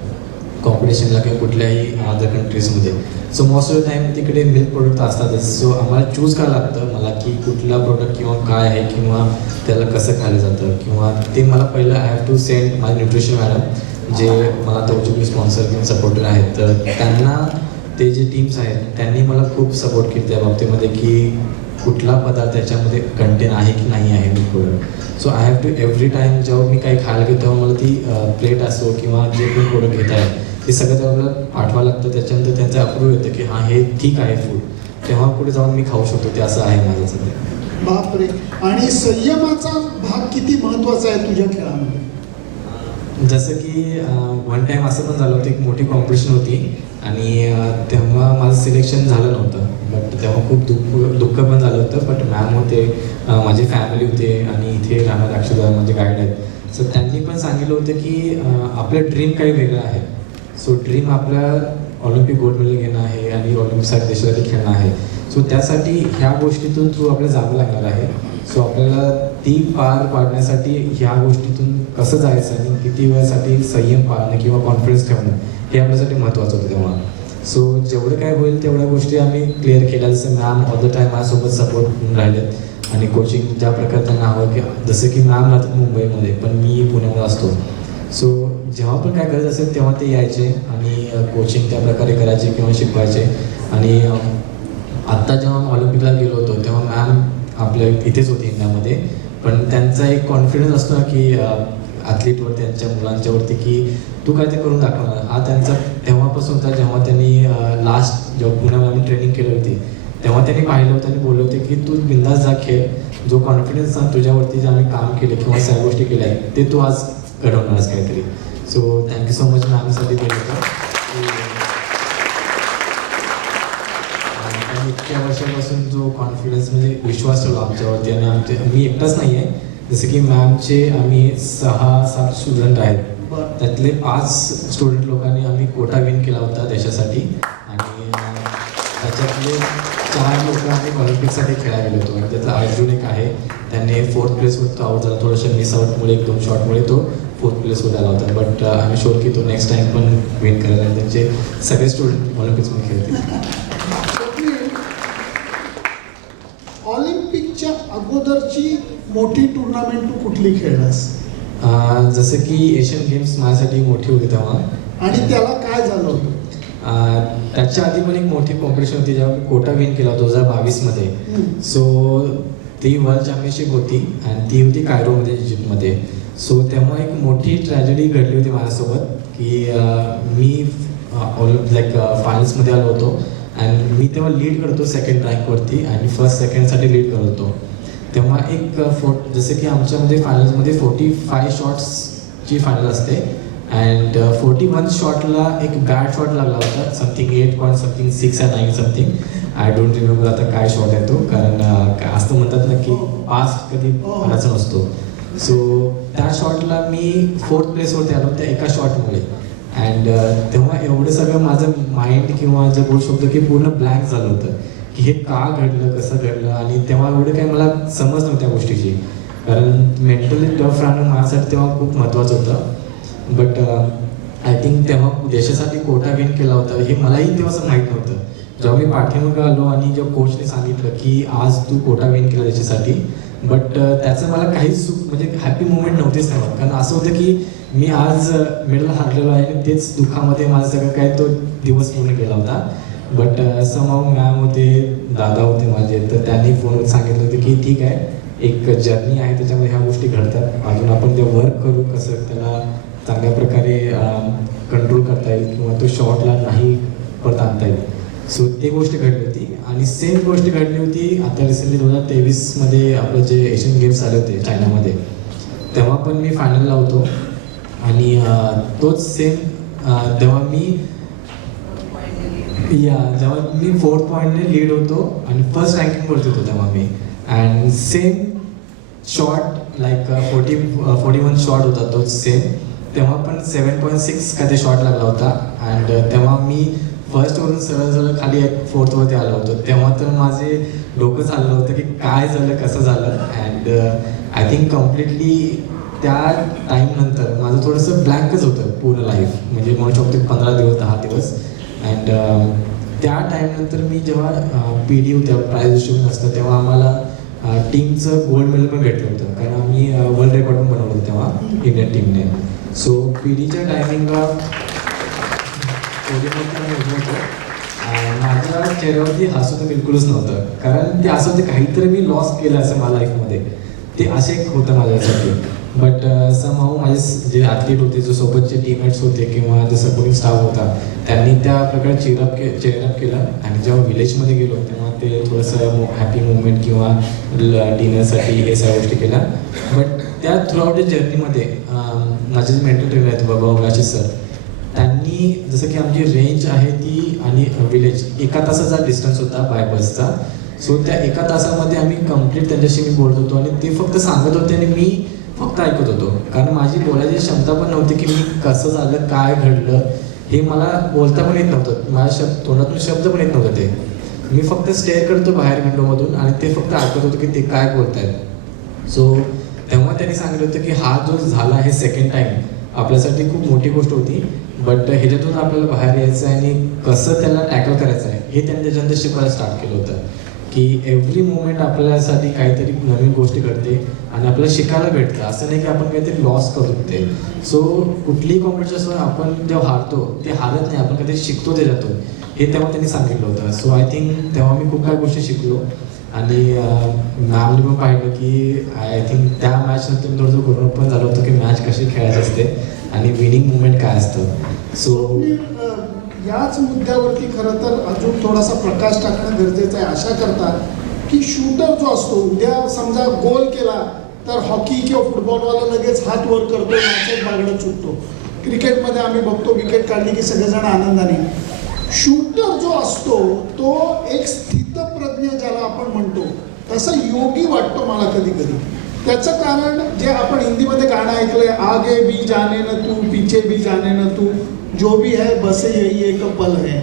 कॉम्पिटिशनला किंवा कुठल्याही अदर कंट्रीजमध्ये so most of the time तिकडे मिल्क प्रोडक्ट असतातच. सो आम्हाला चूज करावं लागतं मला की कुठला प्रोडक्ट किंवा काय आहे किंवा त्याला कसं खाल्लं जातं किंवा ते मला पहिलं आय हॅव टू सेंड माझे न्यूट्रिशन मॅडम जे मला तवचुकी स्पॉन्सर किंवा सपोर्टर आहेत तर त्यांना ते जे टीम्स आहेत त्यांनी मला खूप सपोर्ट केली त्या बाबतीमध्ये की कुठला पदार्थ त्याच्यामध्ये कंटेन आहे की नाही आहे milk product. So I have to every time जेव्हा मी काही खायला घेतो तेव्हा मला ती प्लेट असो किंवा जे पण प्रोडक्ट घेत आहे ते सगळं तेव्हा मला पाठवावं लागतं. त्याच्यानंतर त्यांचं अप्रूव्ह येतं की हां हे ठीक आहे फूड तेव्हा पुढे जाऊन मी खाऊ शकतो. ते असं आहे माझं सध्या. बापरे. आणि संयमाचा भाग किती महत्वाचा आहे तुझ्या खेळामध्ये? जसं की वन टाईम असं पण झालं होतं एक मोठी कॉम्पिटिशन होती आणि तेव्हा माझं सिलेक्शन झालं नव्हतं. बट तेव्हा खूप दुःख पण झालं होतं. बट मॅम होते माझी फॅमिली होते आणि इथे राहणार अक्षरशः माझे गाईड आहेत. सो त्यांनी पण सांगितलं होतं की आपलं ड्रीम काही वेगळं आहे. सो ड्रीम आपल्या ऑलिम्पिक गोल्ड मेडल घेणं आहे आणि ऑलिम्पिकसाठी देशासाठी खेळणं आहे. सो त्यासाठी ह्या गोष्टीतून थ्रू आपल्याला जावं लागणार आहे. सो आपल्याला ती पार पाडण्यासाठी ह्या गोष्टीतून कसं जायचं आणि किती वेळासाठी संयम पाळणं किंवा कॉन्फिडन्स ठेवणं हे आपल्यासाठी महत्त्वाचं होतं तेव्हा. सो जेवढं काय होईल तेवढ्या गोष्टी आम्ही क्लिअर केल्या. जसं मॅम ऑल द टाईम माझ्यासोबत सपोर्ट म्हणून राहिलेत आणि कोचिंग ज्या प्रकारे त्यांना हवं की जसं की मॅम राहतात मुंबईमध्ये पण मी पुण्यामध्ये असतो. सो जेव्हा पण काय गरज असेल तेव्हा ते यायचे आणि कोचिंग त्या प्रकारे करायचे किंवा शिकवायचे. आणि आत्ता जेव्हा ऑलिम्पिकला गेलो होतो तेव्हा मॅम आपल्या इथेच होती इंडियामध्ये पण त्यांचा एक कॉन्फिडन्स असतो ना की ॲथलीटवर त्यांच्या मुलांच्यावरती की तू काय ते करून दाखवणार. हा त्यांचा तेव्हापासून होता जेव्हा त्यांनी लास्ट जेव्हा पुण्यामध्ये आम्ही ट्रेनिंग केली होती तेव्हा त्यांनी पाहिलं होतं आणि बोलले होते की तू बिंदास जा खेळ. जो कॉन्फिडन्स तुझ्यावरती जे आम्ही काम केले किंवा सगळ्या गोष्टी केल्या आहेत ते तू आज घडवणारच काहीतरी. सो थँक्यू सो मच मॅमसाठी केलं होतं. इतक्या वर्षापासून जो कॉन्फिडन्स म्हणजे विश्वास ठेवला आमच्यावरती आणि मी एकटाच नाही आहे. जसं की मॅमचे आम्ही 6-7 स्टुडंट आहेत. त्यातले 5 स्टुडंट लोकांनी आम्ही कोटा विन केला होता देशासाठी आणि त्याच्यातले 4 लोक आम्ही ऑलिम्पिकसाठी खेळायला गेलो होतो. आणि त्यातला अर्जुन एक आहे त्याने 4th प्लेसवर तो आउट झाला. थोडंसं मिस आउटमुळे 1-2 शॉटमुळे तो 4th प्लेसवर आला होता. बट आम्ही शुअर की तो नेक्स्ट टाईम पण विन करायला आणि त्यांचे सगळे स्टुडंट ऑलिम्पिक्समध्ये खेळतील. ऑलिम्पिकच्या अगोदरची मोठी टुर्नामेंट तू कुठली खेळलास? जसं की एशियन गेम्स माझ्यासाठी मोठी होती तेव्हा. आणि त्याला काय झालं होतं? त्याच्या आधी पण एक मोठी कॉम्पिटिशन होती जेव्हा मी कोटा विन केला 2022मध्ये. सो ती वर्ल्ड चॅम्पियनशिप होती आणि ती होती कायरोमध्ये इजिप्तमध्ये. सो तेव्हा एक मोठी ट्रॅजेडी घडली होती माझ्यासोबत की मी लाईक फायनल्समध्ये आलो होतो आणि मी तेव्हा लीड करतो 2nd रँकवरती आणि 1st 2ndसाठी लीड करत होतो. तेव्हा एक जसं की आमच्यामध्ये फायनल्समध्ये 45 शॉट्सची फायनल असते अँड 41 शॉटला एक बॅड शॉट लागला होता. Something 8.6 or 9 something. I don't remember आता काय शॉट आहे तो. कारण असं म्हणतात ना की पास कधी करायचा नसतो. सो त्या शॉटला मी 4th प्लेसवरती आलो त्या एका शॉटमुळे. अँड तेव्हा एवढं सगळं माझं माइंड किंवा जे बोलू शकतो की पूर्ण ब्लँक झालं होतं की हे का घडलं कसं घडलं. आणि तेव्हा एवढं काही मला समज नव्हती त्या गोष्टीची. कारण मेंटली टफ राहणं माझ्यासाठी तेव्हा खूप महत्त्वाचं होतं. बट आय थिंक तेव्हा देशासाठी कोटा विन केला होता हे मलाही तेव्हा असं माहीत नव्हतं. जेव्हा मी पाठीमागं आलो आणि जेव्हा कोचने सांगितलं की आज तू कोटा विन केला देशासाठी बट त्याचं मला काहीच म्हणजे हॅपी मुवमेंट नव्हतीच तेव्हा. कारण असं होतं की मी आज मेडल हारलेलो आहे आणि तेच दुःखामध्ये माझं सगळं काय तो दिवस पूर्ण केला होता. बट समहाऊ मॅम होते दादा होते माझे तर त्यांनी फोनवर सांगितलं होतं की ठीक आहे एक जर्नी आहे त्याच्यामध्ये ह्या गोष्टी घडतात. अजून आपण ते वर्क करू कसं त्याला चांगल्या प्रकारे कंट्रोल करता येईल किंवा तो शॉटला नाही परत आणता येईल. सो ती गोष्ट घडली होती. आणि सेम गोष्ट घडली होती आता रिसेंटली 2023मध्ये आपलं जे एशियन गेम्स आले होते चायनामध्ये तेव्हा पण मी फायनलला होतो आणि तोच सेम तेव्हा मी 4th पॉईंटने लीड होतो आणि 1st रँकिंगवरती होतो तेव्हा मी. And same shot like 41 shot होता तो सेम. तेव्हा पण 7.6 काय ते शॉट लागला होता. अँड तेव्हा मी फर्स्टवरून सरळ खाली 4थवरती आलो होतो. तेव्हा तर माझे डोकं चाललं होतं की काय झालं, कसं झालं. अँड आय थिंक कम्प्लिटली त्या टाईमनंतर माझं थोडंसं ब्लँकच होतं पूर्ण लाईफ. म्हणजे म्हणू शकतो 15 दिवस 10 दिवस. अँड त्या टाईमनंतर मी जेव्हा PD होत्या, प्राईज डिस्ट्रीब्युशन असतं, तेव्हा आम्हाला टीमचं गोल्ड मेडल पण भेटलं होतं. कारण आम्ही वर्ल्ड रेकॉर्ड पण बनवलं होतं तेव्हा इंडियन टीमने. सो PDच्या टायमिंगला माझ्या चेहऱ्यावरती हसू तर बिलकुलच नव्हतं. कारण ते असं होतं काहीतरी मी लॉस केलं असं माझ्या लाईफमध्ये. ते असे एक होतं माझ्यासाठी. बट समहाऊ माझे जे ॲथलीट होते, जो सोबतचे टीममेट्स होते किंवा जो सपोर्टिंग स्टाफ होता, त्यांनी त्या प्रकारे चेअरअप केलं. आणि जेव्हा विलेजमध्ये गेलो तेव्हा ते थोडंसं हॅपी मुवमेंट किंवा डिनरसाठी हे सगळ्या गोष्टी केल्या. बट त्या थ्रूआउट द जर्नीमध्ये माझे जे मेंटर ट्रेनर आहेत बाबा ओलाशी सर, त्यांनी जसं की आमची रेंज आहे ती आणि विलेज 1 तासाचा डिस्टन्स होता बाय बसचा. सो त्या 1 तासामध्ये आम्ही कम्प्लीट त्यांच्याशी मी बोलत होतो आणि ते फक्त सांगत होते आणि मी फक्त ऐकत होतो. कारण माझी बोलायची क्षमता पण नव्हती की मी कसं झालं, काय घडलं हे मला बोलता पण येत नव्हतं. माझ्या तोंडातून शब्द पण येत नव्हतं. ते मी फक्त स्टेअर करतो बाहेर विंडोमधून आणि ते फक्त ऐकत होतो की ते काय बोलतायत. सो तेव्हा त्यांनी सांगितलं होतं की हा जो झाला हे सेकंड टाईम आपल्यासाठी खूप मोठी गोष्ट होती. बट ह्याच्यातून आपल्याला बाहेर यायचं आहे आणि कसं त्याला टॅकल करायचं आहे हे त्यांनी त्याच्यानंतर शिकवायला स्टार्ट केलं होतं. की एव्हरी मुवमेंट आपल्यासाठी काहीतरी नवीन गोष्टी घडते आणि आपल्याला शिकायला भेटतं. असं नाही की आपण काहीतरी लॉस करतो ते. सो कुठलीही कॉम्पिटिशनवर आपण जेव्हा हारतो ते हारत नाही, आपण काहीतरी शिकतो त्याच्यातून, हे तेव्हा त्यांनी सांगितलं होतं. सो आय थिंक तेव्हा मी खूप काही गोष्टी शिकलो. आणि मॅमने पण पाहिलं की आय थिंक त्या मॅचनंतर मी थोडंसं ग्रोअप पण झालं होतं की मॅच कशी खेळायची असते आणि विनिंग मुवमेंट काय असतं. सो याच मुद्द्यावरती खरं तर अजून थोडासा प्रकाश टाकणं गरजेचं आहे. अशा करता की शूटर जो असतो, उद्या समजा गोल केला तर हॉकी किंवा फुटबॉलवाला लगेच हात वर करतो, मॅचेस बागडं चुकतो. क्रिकेटमध्ये आम्ही बघतो विकेट काढली की सगळेजण आनंदाने. शूटर जो असतो तो एक स्थितप्रज्ञ ज्याला आपण म्हणतो तसं योगी वाटतो मला कधी कधी. त्याचं कारण जे आपण हिंदीमध्ये गाणं ऐकलंय, आगे भी जाने न तू पीछे भी जाने न तू, जो भी है बस यही एक पल है.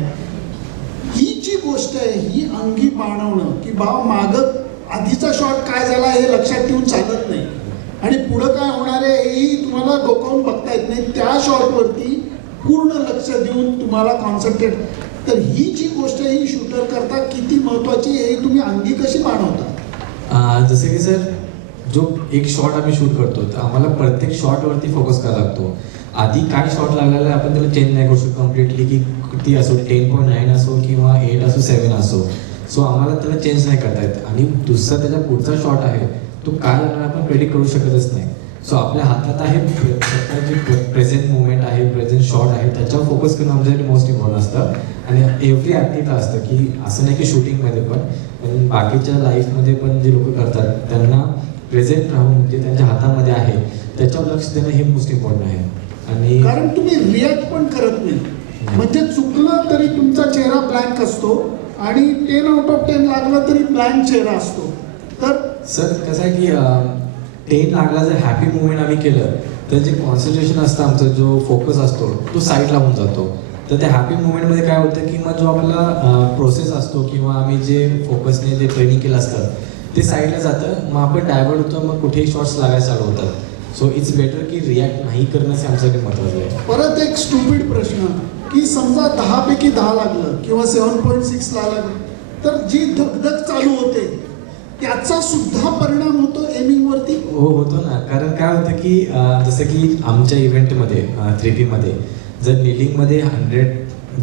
ही जी गोष्ट आहे ही अंगी बाणवणं की बाबा मागं आधीचा शॉट काय झाला हे लक्षात ठेवून चालत नाही आणि पुढं काय होणार आहे हेही तुम्हाला डोकावून बघता येत नाही. त्या शॉटवरती पूर्ण लक्ष देऊन तुम्हाला कॉन्सन्ट्रेट. तर ही जी गोष्ट आहे ही शूटर करता किती महत्त्वाची हे तुम्ही अंगी कशी बाणवता? जसं की सर जो एक शॉट आम्ही शूट करतो तर आम्हाला प्रत्येक शॉटवरती फोकस करावा लागतो. आधी काय शॉट लागलेला आपण त्याला चेंज नाही करू शकतो कम्प्लिटली की किती असो 10.9 असो किंवा 8 असो 7 असो. सो आम्हाला त्याला चेंज नाही करता येत. आणि दुसरा त्याच्या पुढचा शॉट आहे तो काय लागणार आपण प्रेडिक्ट करू शकतच नाही. सो आपल्या हातात आहे जे प्रेझेंट मुवमेंट आहे, प्रेझेंट शॉट आहे, त्याच्यावर फोकस करणं आमच्यासाठी मोस्ट इम्पॉर्टंट असतं. आणि एव्हरी ॲथलीटला असतं की असं नाही की शूटिंगमध्ये पण बाकीच्या लाईफमध्ये पण जे लोक करतात त्यांना प्रेझेंट राहून जे त्यांच्या हातामध्ये आहे त्याच्यावर लक्ष देणं हे मोस्ट इम्पॉर्टंट आहे. आणि कारण तुम्ही रिॲक्ट पण करत नाही. म्हणजे चुकलं तरी तुमचा चेहरा ब्लँक असतो आणि 10 आउट ऑफ 10 लागलं तरी ब्लँक चेहरा असतो. तर सर कसं आहे की 10 लागला जर हॅपी मुवमेंट आम्ही केलं तर जे कॉन्सन्ट्रेशन असतं आमचा जो फोकस असतो तो साईडला होऊन जातो. तर त्या हॅपी मुवमेंटमध्ये काय होतं की मग जो आपला प्रोसेस असतो किंवा आम्ही जे फोकसने जे ट्रेनिंग केलं असतं ते साईडला जातं. मग आपण डायव्हर्ट होतो, मग कुठेही शॉट्स लागायला चालू होतात. सो इट्स बेटर की रिॲक्ट नाही करणंच आमच्यासाठी महत्त्वाचं आहे. परत एक स्टुपिड प्रश्न की समजा 10 पैकी 10 लागलं किंवा 7.6 लागलं तर जी धगधग चालू होते त्याचा सुद्धा परिणाम होतो एमिंगवरती. हो होतो ना. कारण काय होतं की जसं की आमच्या इव्हेंटमध्ये 3P जर निलिंगमध्ये 100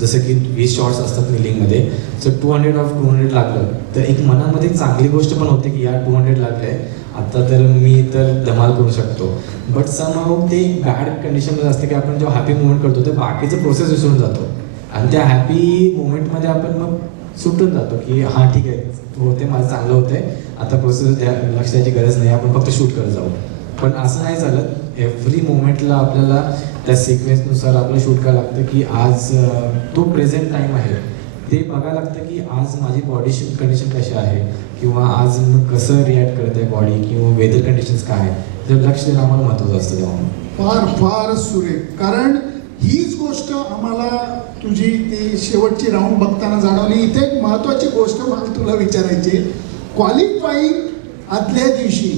जसं की 20 शॉट्स असतात निलिंगमध्ये, जर 200 ऑफ 200 लागलं तर एक मनामध्ये चांगली गोष्ट पण होते की यार 200 लागलं आहे आता तर मी तर धमाल करू शकतो. बट समहाऊ ते बॅड कंडिशनमध्ये असते की आपण जेव्हा हॅपी मुवमेंट करतो तर बाकीचं प्रोसेस विसरून जातो आणि त्या हॅपी मुवमेंटमध्ये आपण मग सुटून जातो की हां ठीक आहे होते माझं चांगलं होतं आहे आता प्रोसेस लक्ष द्यायची गरज नाही, आपण फक्त शूट करत जाऊ. पण असं नाही झालं. एव्हरी मुवमेंटला आपल्याला त्या सिक्वेन्सनुसार आपलं शूट करावं लागतं की आज तो प्रेझेंट टाईम आहे ते बघायला लागतं की आज माझी बॉडी कंडिशन कशी आहे किंवा आज मी कसं रिॲक्ट करत आहे बॉडी किंवा वेदर कंडिशन्स काय आहे, तर लक्ष देणं आम्हाला महत्त्वाचं असतं तेव्हा. फार फार सुरेख. कारण हीच गोष्ट आम्हाला तुझी ती शेवटची राऊंड बघताना जाणवली. इथे एक महत्त्वाची गोष्ट मला तुला विचारायची आहे. क्वालिफाईंग आदल्या दिवशी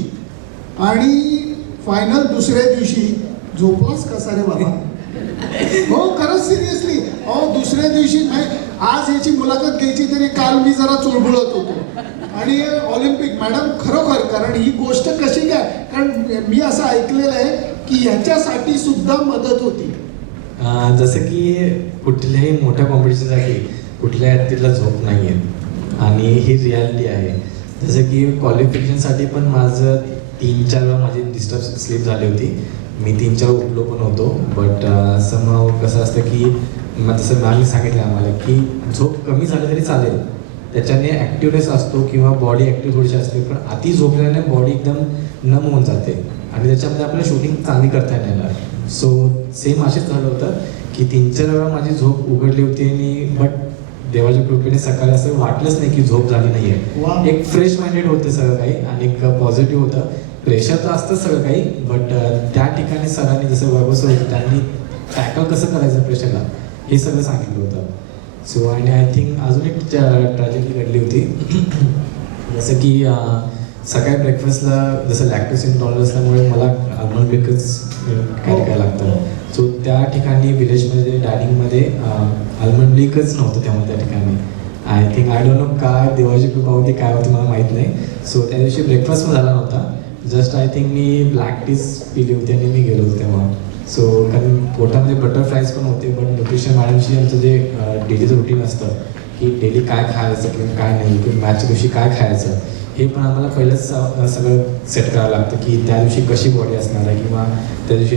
आणि फायनल दुसऱ्या दिवशी झोपलास कसा रे बाबा? हो खरंच सिरियसली. अहो दुसऱ्या दिवशी नाही, आज याची मुलाखत घ्यायची तरी काल मी जरा चुळबुळत होतो. आणि ऑलिम्पिक मॅडम खरोखर, कारण ही गोष्ट कशी काय, कारण मी असं ऐकलेलं आहे की ह्याच्यासाठी सुद्धा मदत होती. जसं की कुठल्याही मोठ्या कॉम्पिटिशनसाठी कुठल्याही ॲथलीटला झोप नाही आहे आणि ही रियालिटी आहे. जसं की क्वालिफिकेशनसाठी पण माझं 3-4 वेळा माझी डिस्टर्ब स्लीप झाली होती. मी 3-4 उठलो पण होतो. बट समहाव कसं असतं की जसं मॅमने सांगितलं आम्हाला की झोप कमी झाली तरी चालेल, त्याच्याने ॲक्टिवनेस असतो किंवा बॉडी ॲक्टिव्ह थोडीशी असते. पण अति झोपल्याने बॉडी एकदम नम होऊन जाते आणि त्याच्यामध्ये आपल्याला शूटिंग चांगली करता येणार. सो सेम असेच झालं होतं की 3-4 वेळा माझी झोप उघडली होती आणि बट देवाच्या कृपेने सकाळी असं वाटलंच नाही की झोप झाली नाही आहे. एक फ्रेश माइंडेड होते सगळं काही आणि एक पॉझिटिव्ह होतं. प्रेशर तर असतं सगळं काही, बट त्या ठिकाणी सरांनी जसं वैभव सर होतं त्यांनी टॅकल कसं करायचं प्रेशरला हे सगळं सांगितलं होतं. सो आणि आय थिंक अजून एक ट्रॅजेडी घडली होती. जसं की सकाळी ब्रेकफास्टला जसं लॅक्टोस इंटॉलरन्स असल्यामुळे मला आल्मंड मिल्कच कॅरी करायला लागतं. सो त्या ठिकाणी विलेजमध्ये डायनिंगमध्ये आल्मंड मिल्कच नव्हतं त्यामुळे त्या ठिकाणी. I think I don't know काय देवाची कृपा होती काय होती मला माहीत नाही. सो त्या दिवशी ब्रेकफास्ट पण झाला नव्हता. जस्ट आय थिंक मी ब्लॅक टीच पिली होती आणि मी गेलो होतो तेव्हा. सो कारण पोटामध्ये बटरफ्लायज पण होते. बट न्यूट्रिशन मॅडमशी आमचं जे डेलीचं रुटीन असतं की डेली काय खायचं किंवा काय नाही किंवा मॅचच्या दिवशी काय खायचं हे पण आम्हाला पहिलंच सगळं सेट करावं लागतं की त्या दिवशी कशी बॉडी असणार आहे किंवा त्या दिवशी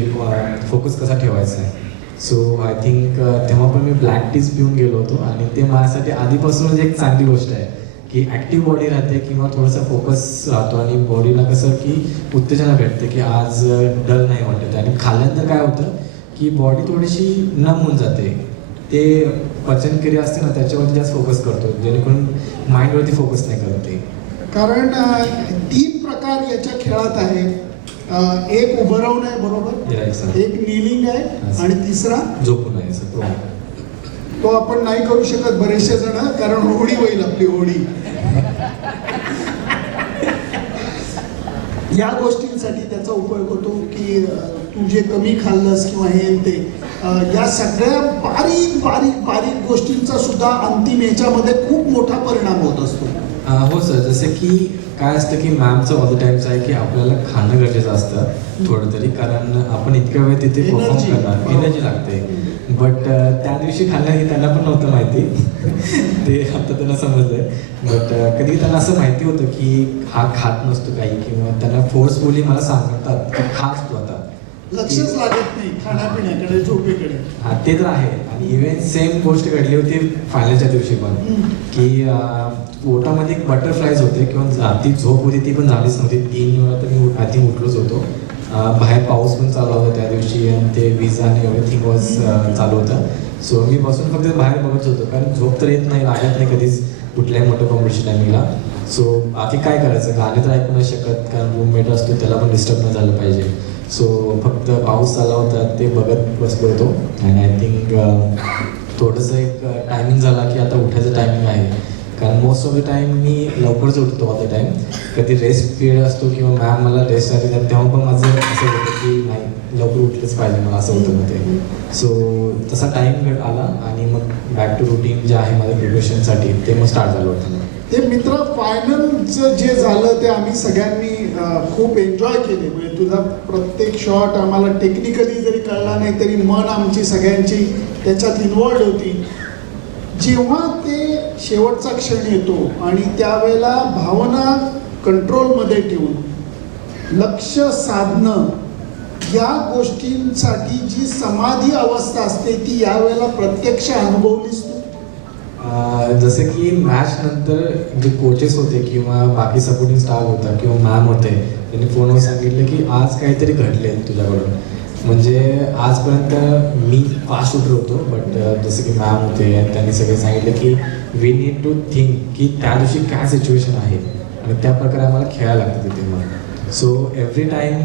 फोकस कसा ठेवायचा आहे. सो आय थिंक तेव्हा पण मी ब्लॅक टीच पिऊन गेलो होतो आणि ते माझ्यासाठी आधीपासूनच एक चांगली गोष्ट आहे की ॲक्टिव्ह बॉडी राहते किंवा थोडासा फोकस राहतो आणि बॉडीला कसं की उत्तेजना भेटते की आज डल नाही वाटत. आणि खाल्ल्यानंतर काय होतं की बॉडी थोडीशी नम होऊन जाते. ते पचनक्रिया असते ना त्याच्यावरती जास्त फोकस करतो जेणेकरून माइंडवरती फोकस नाही करते. कारण 3 प्रकार याच्या खेळात आहेत. एक उभं राहून आहे बरोबर, एक नीलिंग आहे आणि तिसरा झोपून आहे सर. तो आपण नाही करू शकत बरेचसे जण, कारण होळी होईल आपली होळी. या गोष्टींसाठी त्याचा उपयोग होतो की तू जे कमी खाल्लंस किंवा हे ते या सगळ्या बारीक बारीक बारीक गोष्टींचा सुद्धा अंतिम याच्यामध्ये खूप मोठा परिणाम होत असतो. हो सर, जसं की काय असतं की मॅमचं ऑल द टाईमचं आहे की आपल्याला खाणं गरजेचं असतं थोडं तरी, कारण आपण इतक्या वेळ तिथे परफॉर्म करणार, एनर्जी लागते. बट त्या दिवशी खाल्लं हे त्यांना पण नव्हतं माहिती. ते आता त्यांना समजलंय. बट कधी त्यांना असं माहिती होतं की हा खात नसतो काही किंवा त्यांना फोर्सफुली मला सांगतात की खास तू आता. लक्षच लागत नाही खाण्यापिण्याकडे, झोपेकडे. हा ते तर आहे. आणि इव्हन सेम गोष्ट घडली होती फायनलच्या दिवशी पण की पोटामध्ये एक बटरफ्लायज होते किंवा ती झोप होती ती पण झालीच नव्हती. 3 वेळा तर मी आधी उठलोच होतो. बाहेर पाऊस पण चालू होता त्या दिवशी आणि ते विजा आणि एव्हरीथिंग वॉज चालू होतं. सो मी बसून फक्त बाहेर बघत होतो कारण झोप तर येत नाही, लागत नाही कधीच कुठल्याही मोठं कॉम्पिटिशन टायमिंगला. सो बाकी काय करायचं, गाणे तर ऐकू नाही शकत कारण रूममेट असतो त्याला पण डिस्टर्ब नाही झालं पाहिजे. सो फक्त पाऊस चालला होता ते बघत बसलो होतो. आणि आय थिंक थोडंसं एक टायमिंग झाला की आता उठायचं टायमिंग आहे, कारण मोस्ट ऑफ द टाईम मी लवकरच उठतो ऑल द टाईम. कधी रेस्ट पिरियड असतो किंवा मॅम मला रेस्ट आहे तेव्हा पण माझं असं होतं की नाही लवकर उठलंच पाहिजे मला, असं होतं मग ते. सो तसा टाईम आला आणि मग बॅक टू रुटीन जे आहे माझ्या प्रिपरेशनसाठी ते मग स्टार्ट झालं होतं. ते मित्र फायनलचं जे झालं ते आम्ही सगळ्यांनी खूप एन्जॉय केले. म्हणजे तुझा प्रत्येक शॉट आम्हाला टेक्निकली जरी कळला नाही तरी मन आमची सगळ्यांची त्याच्यात इन्वॉल्ड होती. जेव्हा ते शेवटचा क्षण येतो आणि त्यावेळेला भावना कंट्रोलमध्ये ठेवून लक्ष साधणं या गोष्टींसाठी जी समाधी अवस्था असते ती यावेळेला प्रत्यक्ष अनुभवलीस तू? जसं की मॅच नंतर जे कोचेस होते किंवा बाकी सपोर्टिंग स्टाफ होता किंवा मॅम होते त्यांनी फोनवर सांगितलं की आज काहीतरी घडले तुझ्याकडून. म्हणजे आजपर्यंत मी फास्ट शूटर होतो, बट जसं की मॅम होते आणि त्यांनी सगळे सांगितलं की वी नीड टू थिंक की त्या दिवशी काय सिच्युएशन आहे आणि त्या प्रकारे आम्हाला खेळायला लागतं तिथे मग. सो एव्हरी टाईम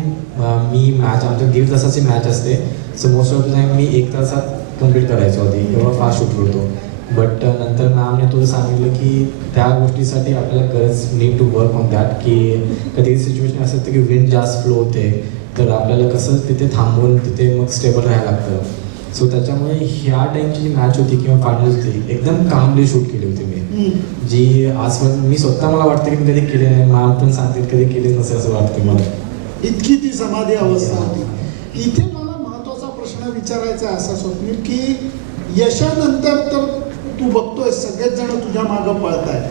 मी मॅच, आमच्या 1.5 तासाची मॅच असते, so most of the time मी 1 तासात कंप्लीट करायचो आधी, एवढा फास्ट शूटर होतो. बट नंतर मॅमने तुझं सांगितलं की त्या गोष्टीसाठी आपल्याला गरज need to work on that, की कधी सिच्युएशन असं असतं की विंड जास्त फ्लो होते, तर आपल्याला कसं तिथे थांबून तिथे मग स्टेबल राहायला लागतं. सो त्याच्यामुळे ह्या टाईमची जी मॅच होती किंवा फायनल्स होती एकदम कामली शूट केली होती मी, जी आजपर्यंत मी स्वतः मला वाटतं की मी कधी केली नाही, मॅम पण सांगते कधी केली नसेल असं वाटतं मला. इतकी ती समाधी अवस्था होती. इथे मला महत्वाचा प्रश्न विचारायचा आहे असा स्वप्नील, की यशानंतर तर तू बघतोय सगळेच जण तुझ्या मागं पळतायत,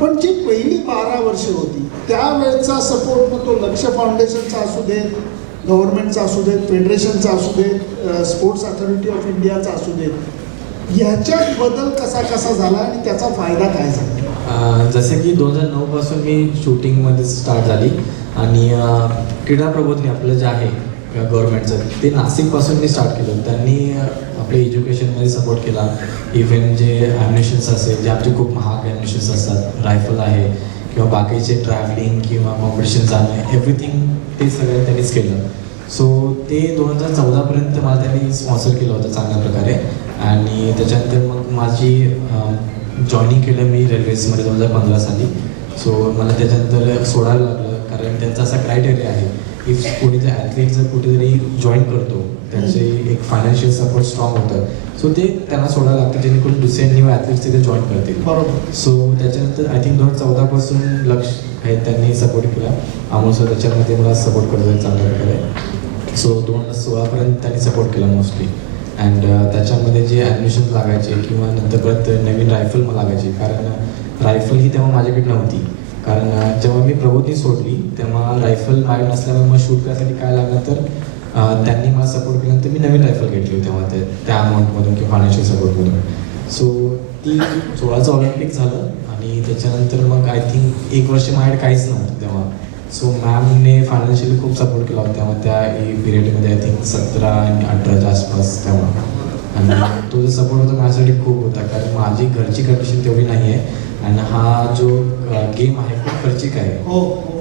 पण जी पहिली 12 वर्ष होती त्यावेळेचा सपोर्ट, मग तो लक्ष्य फाउंडेशनचा असू देत, गव्हर्नमेंटचा असू देत, फेडरेशनचा असू देत, स्पोर्ट्स अथॉरिटी ऑफ इंडियाचा असू देत, ह्याच्यात बदल कसा झाला आणि त्याचा फायदा काय झाला? जसं की 2009 पासून मी शूटिंगमध्ये स्टार्ट झाली आणि क्रीडा प्रबोधिनी आपलं जे आहे गव्हर्नमेंटचं, ते नाशिकपासून मी स्टार्ट केलं. त्यांनी आपल्या एज्युकेशनमध्ये सपोर्ट केला. इव्हन जे ॲम्युनिशन्स असेल, जे आमचे खूप महाग ॲम्युनिशन्स असतात, रायफल आहे किंवा बाकीचे ट्रॅव्हलिंग किंवा कॉम्पिटिशन जाणं, एव्हरीथिंग ते सगळं त्यांनीच केलं. सो ते 2014पर्यंत मला त्यांनी स्पॉन्सर केलं होतं चांगल्या प्रकारे. आणि त्याच्यानंतर मग माझी जॉईनिंग केलं मी रेल्वेजमध्ये 2015 साली. सो मला त्याच्यानंतर सोडायला लागलं, कारण त्यांचा असा क्रायटेरिया आहे, इफ कोणी जर ॲथलीट जर कुठेतरी जॉईन करतो त्यांचे एक फायनान्शियल सपोर्ट स्ट्रॉंग होतं, सो ते त्यांना सोडायला लागतं जेणेकरून दुसरे न्यू ॲथलीट्स तिथे जॉईन करतील. बरोबर. सो त्याच्यानंतर आय थिंक 2014 पासून लक्ष आहे त्यांनी सपोर्ट केला. अमोल सर त्याच्यामध्ये मला सपोर्ट करतो आहे चांगल्या प्रकारे. सो 2016पर्यंत त्यांनी सपोर्ट केला मोस्टली. अँड त्याच्यामध्ये जे ॲडमिशन लागायचे किंवा नंतर परत नवीन रायफल मला लागायची, कारण रायफल ही तेव्हा माझ्याकडे नव्हती. कारण जेव्हा मी प्रबोधिनी सोडली तेव्हा रायफल माझ्याकडे नसल्यामुळे मग शूट करण्यासाठी काय लागलं, तर त्यांनी मला सपोर्ट केल्यानंतर मी नवीन रायफल घेतली तेव्हा त्या अमाऊंटमधून किंवा फायनान्शियल सपोर्टमधून. सो ती 16चं ऑलिम्पिक झालं आणि त्याच्यानंतर मग आय थिंक 1 वर्ष माझ्याकडे काहीच नव्हतं तेव्हा. सो मॅमने फायनान्शियली खूप सपोर्ट केला होता तेव्हा त्या पिरियडमध्ये, आय थिंक 17 आणि 18च्या आसपास तेव्हा. आणि तो जो सपोर्ट होता माझ्यासाठी खूप होता, कारण माझी घरची कंडिशन तेवढी नाही आहे आणि हा जो गेम आहे खूप खर्चिक आहे.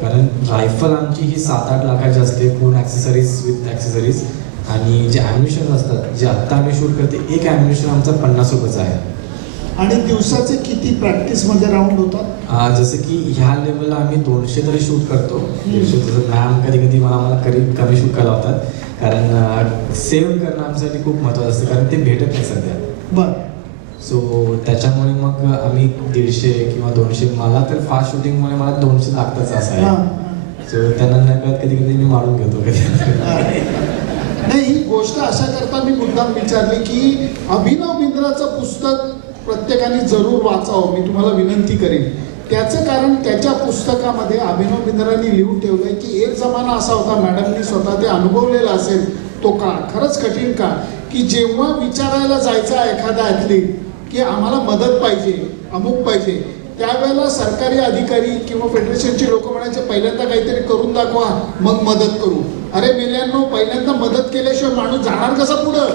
कारण रायफल आमची ही 7-8 लाखाची असते, पूर्ण ॲक्सेसरीज विथ ॲक्सेसरीज. आणि जे ॲम्युनिशन असतात, जे आत्ता आम्ही शूट करते, एक ॲम्युनिशन आमचा 50 रुपयाचा आहे. आणि दिवसाचे किती प्रॅक्टिसमध्ये राऊंड होतात? जसं की ह्या लेवलला आम्ही 200 तरी शूट करतो. 150 जसं मॅम कधी मला कमी शूट करायला होतात, कारण सेव्ह करणं आमच्यासाठी खूप महत्त्वाचं असतं, कारण ते भेटत नाही सध्या. बरं. सो त्याच्यामुळे मग आम्ही 150 किंवा 200, मला तर फास्ट शूटिंगमुळे मला 200 लागतच असं आहे. सो त्यांना नाही कळत, कधी मी मारून घेतो कधी. नाही, ही गोष्ट अशा करता मी मुद्दाम विचारली की अभिनव बिंद्राचं पुस्तक प्रत्येकाने जरूर वाचावं, मी तुम्हाला विनंती करेन. त्याचं कारण त्याच्या पुस्तकामध्ये अभिनव बिंद्रांनी लिहून ठेवलंय की एक जमाना असा होता, मॅडमनी स्वतः ते अनुभवलेला असेल तो काळ, खरंच कठीण काळ, की जेव्हा विचारायला जायचा एखादा ॲथलीट की आम्हाला मदत पाहिजे, अमुक पाहिजे, त्यावेळेला सरकारी अधिकारी किंवा फेडरेशनचे लोक म्हणायचे पहिल्यांदा काहीतरी करून दाखवा मग मदत करू. अरे मेल्यांनो, पहिल्यांदा मदत केल्याशिवाय माणूस जाणार कसा पुढं?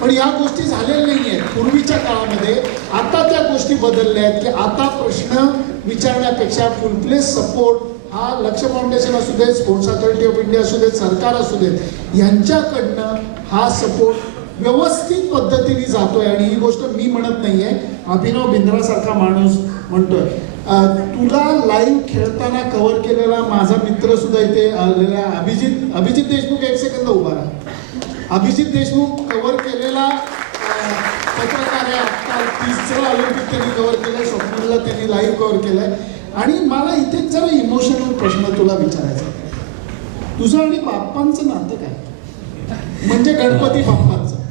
पण या गोष्टी झालेल्या नाही आहेत पूर्वीच्या काळामध्ये. आता त्या गोष्टी बदलल्या आहेत की आता प्रश्न विचारण्यापेक्षा फुल प्लेस सपोर्ट हा लक्ष्य फाउंडेशन असू देत, स्पोर्ट्स अथॉरिटी ऑफ इंडिया असू देत, सरकार असू देत, यांच्याकडनं हा सपोर्ट व्यवस्थित पद्धतीने जातोय. आणि ही गोष्ट मी म्हणत नाही आहे, अभिनव बिंद्रासारखा माणूस म्हणतोय. तुला लाईव्ह खेळताना कव्हर केलेला माझा मित्र सुद्धा इथे आलेला अभिजित देशमुख, 1 सेकंद उभा राहा. अभिजित देशमुख कव्हर केलेला पत्रकार आहे. आत्ता 30चं ऑलिम्पिक त्यांनी कव्हर केलंय, स्वप्नीलला त्यांनी लाईव्ह कव्हर केलंय. आणि मला इथेच जरा इमोशनल प्रश्न तुला विचारायचा, तुझं आणि बाप्पांचं नातं काय? म्हणजे गणपती बाप्पांचं.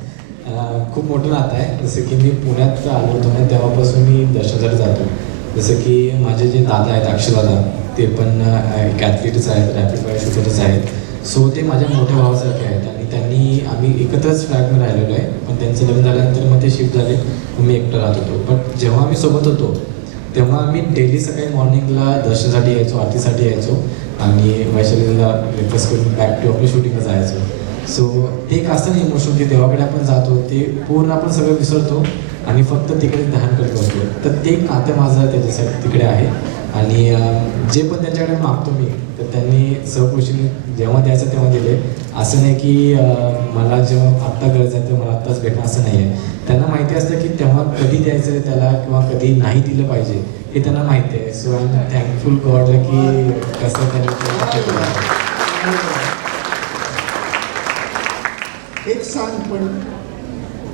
खूप मोठं नातं आहे. जसं की मी पुण्यात आलो होतो ना, तेव्हापासून मी दर्शनासाठी जातो. जसं की माझे जे दादा आहेत, अक्षदादा, ते पण एक ॲथलीटच आहेत, रॅपिड फायर शूटरच आहेत. सो ते माझ्या मोठ्या भावासारखे आहेत आणि आम्ही एकत्रच फ्लॅटमध्ये राहिलेलो आहे. पण त्यांचं लग्न झाल्यानंतर मग ते शिफ्ट झाले, मग मी एकटं राहत होतो. बट जेव्हा आम्ही सोबत होतो तेव्हा आम्ही डेली सकाळी मॉर्निंगला दर्शनासाठी यायचो, आरतीसाठी यायचो आणि वैशालीला ब्रेकफास्ट करून बॅक टू आपली शूटिंगला जायचो. सो ते एक असतं ना इमोशन की देवाकडे आपण जातो ते पूर्ण आपण सगळं विसरतो आणि फक्त तिकडे ध्यान करत असतो. तर ते एक नातं माझं त्याच्यासाठी तिकडे आहे. आणि जे पण त्यांच्याकडे मागतो मी तर त्यांनी सहकुशीने जेव्हा द्यायचं तेव्हा दिले. असं नाही की मला जेव्हा आत्ता गरज आहे तर मला आत्ताच भेटणं असं नाही आहे. त्यांना माहिती असतं की तेव्हा कधी द्यायचं आहे त्याला किंवा कधी नाही दिलं पाहिजे हे त्यांना माहिती आहे. सो आय एम थँकफुल गॉडला की कसं त्यांनी एक सांग, पण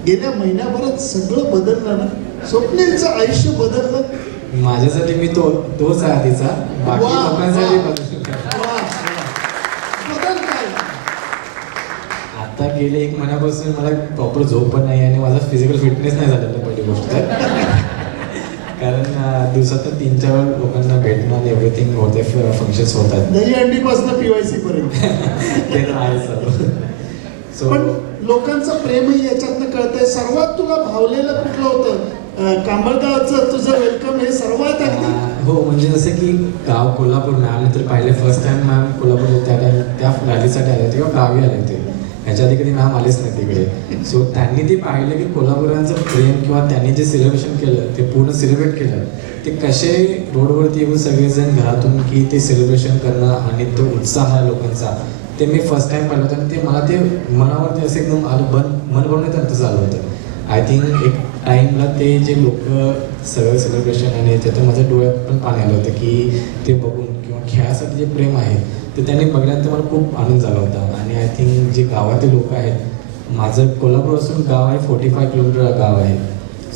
गेल्या महिन्याभरात सगळं बदललं ना, स्वप्नीलचं आयुष्य बदललं. माझ्यासाठी मी तोच आहे आधीचा, बाकी वा, लोकांसाठी वा. बदलू शकतो. वा, बदल काय? आता गेले 1 महिन्यापासून मला प्रॉपर झोप पण नाही आणि माझा फिजिकल फिटनेस नाही झालेला पहिली गोष्ट तर. कारण दिवसातून 3-4 वेळा लोकांना भेटणं आणि एव्हरीथिंग होते, फंक्शन्स होतात. दही अंडीपासून PYC पर्यंत. ते तर आहे सर्व. सो पण लोकांचं प्रेमही याच्यातनं कळतंय. सर्वात तुला भावलेलं कुठलं होतं? कांबळगावचं तुझं वेलकम हे सर्वात अगदी. हो, म्हणजे जसं की गाव कोल्हापूर मॅम तर पाहिले फर्स्ट टाइम मॅम कोल्हापूर त्या टाइम त्या रॅलीसाठी आले होते किंवा गावी आले होते. ह्याच्या आधी कधी मॅम आलेच नाही तिकडे. सो त्यांनी ते पाहिलं की कोल्हापुरांचं प्रेम किंवा त्यांनी जे सेलिब्रेशन केलं ते पूर्ण सेलिब्रेट केलं. ते कसे रोडवरती येऊन सगळेजण घरातून की ते सेलिब्रेशन करणं आणि तो उत्साह आहे लोकांचा ते मी फर्स्ट टाइम पाहिलं होतं. आणि ते मला ते मनावरती असं एकदम मन भरून तसं झालं होतं. आय थिंक एक टाईमला ते जे लोक सगळं सेलिब्रेशन आणि त्यातून माझ्या डोळ्यात पण पाणी आलं होतं की ते बघून किंवा खेळासाठी जे प्रेम आहे ते त्यांनी बघल्यानंतर मला खूप आनंद झाला होता. आणि आय थिंक जे गावातील लोक आहेत, माझं कोल्हापूरपासून गाव आहे 45 किलोमीटर गाव आहे.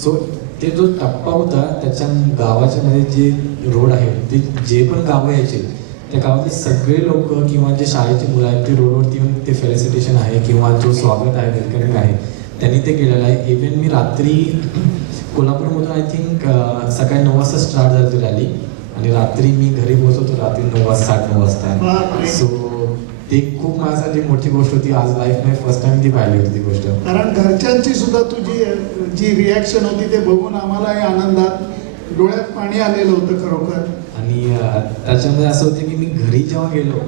सो ते जो टप्पा होता त्याच्या गावाच्या मध्ये जे रोड आहे ते जे पण गावं यायचे त्या गावातले सगळे लोक किंवा जे शाळेची मुलं आहेत ते रोडवरती येऊन ते फेलिसिटेशन आहे किंवा जो स्वागत आहे वेलकमिंग आहे त्यांनी ते केलेलं आहे. इवन मी रात्री कोल्हापूरमधून आय थिंक सकाळी 9 वाजता स्टार्ट झाली ती रॅली आणि रात्री मी घरी पोहोचवतो रात्री 9 वाजता 8-9 वाजता. सो ती खूप माझ्यासाठी मोठी गोष्ट होती. आज लाईफमध्ये फर्स्ट टाइम ती पाहिली होती ती गोष्ट. कारण घरच्यांची सुद्धा तुझी जी रिॲक्शन होती ते बघून आम्हालाही आनंदात डोळ्यात पाणी आलेलं होतं खरोखर. आणि त्याच्यामध्ये असं होतं की मी घरी जेव्हा गेलो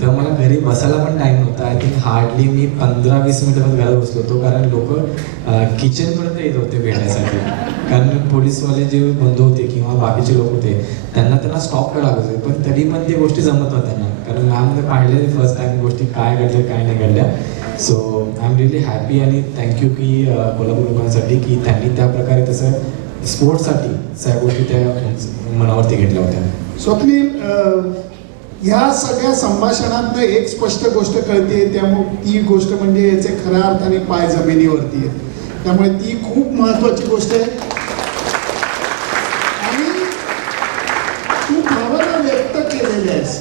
तेव्हा मला घरी बसायला पण टाईम नव्हता. आय थिंक हार्डली मी 15-20 मिनिटात घरात बसलो होतो कारण लोक किचनपर्यंत येत होते भेटायसाठी. कारण पोलीसवाले जे बंधू होते किंवा बाकीचे लोक होते त्यांना स्टॉप करावं लागत होते. पण तरी पण ती गोष्टी जमत नव्हत्या त्यांना कारण मॅमने पाहिले फर्स्ट टाइम गोष्टी काय घडल्या काय नाही घडल्या. So I am really happy आणि थँक्यू की कोल्हापूर लोकांसाठी की त्यांनी त्या प्रकारे तसं स्पोर्ट्ससाठी सगळ्या गोष्टी त्या मनावरती घेतल्या होत्या. स्वप्नील, ह्या सगळ्या संभाषणातनं एक स्पष्ट गोष्ट कळते, त्यामुळे ती गोष्ट म्हणजे याचे खऱ्या अर्थाने पाय जमिनीवरती आहे. त्यामुळे ती खूप महत्त्वाची गोष्ट आहे. आणि तू भावना व्यक्त केलेल्या आहेस.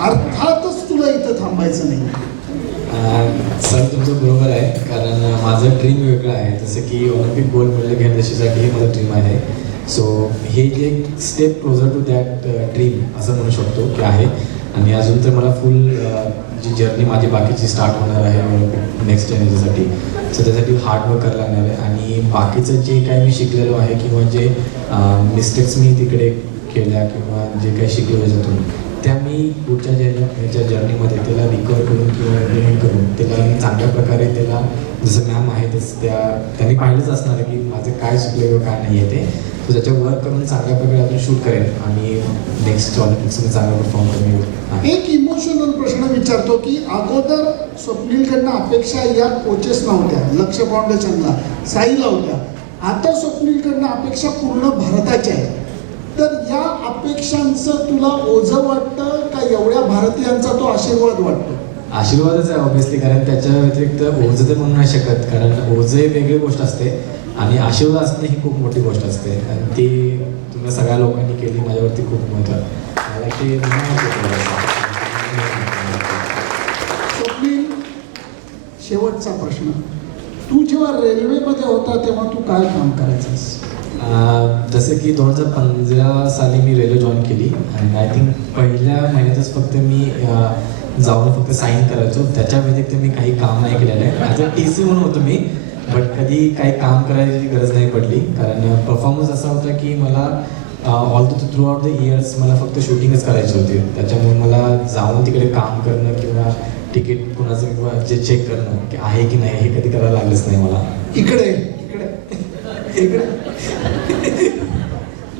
अर्थातच तुला इथं थांबायचं नाही. सर तुमचं बरोबर आहे कारण माझं ड्रीम वेगळं आहे. जसं की ऑलिम्पिक गोल्ड मेडल घेण्यासाठी हे माझं ड्रीम आहे. सो हे जे step closer to that dream असं म्हणू शकतो की आहे. आणि अजून तर मला फुल जी जर्नी माझी बाकीची स्टार्ट होणार आहे ऑलिम्पिक नेक्स्ट याच्यासाठी. सो त्यासाठी हार्डवर्क करायला लागणार आहे. आणि बाकीचं जे काही मी शिकलेलो आहे किंवा जे मिस्टेक्स मी तिकडे केल्या किंवा जे काही शिकलो त्याच्यातून त्या मी पुढच्या ह्याच्या जर्नीमध्ये त्याला रिकवर करून किंवा इम्प्लिमेंट करून त्याला मी चांगल्या प्रकारे त्याला जसं मॅम आहे तसं त्यांनी पाहिलंच असणार आहे की माझं काय शिकलं किंवा काय नाही आहे ते. सो त्याच्यावर वर्क करून चांगल्या प्रकारे अजून शूट करेन आणि नेक्स्ट ऑलिम्पिक्समध्ये चांगला परफॉर्म करेन. एक इमोशनल प्रश्न विचारतो की अगोदर स्वप्नीलकडनं अपेक्षा या कोचेस नव्हत्या, लक्ष फाउंडेशनला साईला होत्या. आता स्वप्नीलकडनं अपेक्षा पूर्ण भारताच्या आहे. तर या अपेक्षांचं तुला ओझं वाटतं का एवढ्या भारतीयांचा तो आशीर्वाद वाटतो? आशीर्वादच आहे ऑब्व्हियसली कारण त्याच्या व्यतिरिक्त ओझं तर म्हणू नाही शकत कारण ओझं ही वेगळी गोष्ट असते आणि आशीर्वाद असणं ही खूप मोठी गोष्ट असते. आणि ती तुम्ही सगळ्या लोकांनी केली माझ्यावरती खूप महत्त्व मला ते स्वप्नील, शेवटचा प्रश्न. तू जेव्हा रेल्वेमध्ये होता तेव्हा तू काय काम करायचंस? जसं की 2015 साली मी रेल्वे जॉईन केली आणि आय थिंक पहिल्या महिन्यातच फक्त मी जाऊन फक्त साईन करायचो. त्याच्या व्यतिरिक्त मी काही काम नाही केलेलं आहे. माझं TC म्हणून होतो मी बट कधी काही काम करायची गरज नाही पडली कारण परफॉर्मन्स असा होता की मला all through out the years मला फक्त शूटिंगच करायची होती. त्याच्यामुळे मला जाऊन तिकडे काम करणं किंवा तिकीट कुणाचं किंवा जे चेक करणं की आहे की नाही हे कधी करायला लागलंच नाही मला. इकडे इकडे इकडे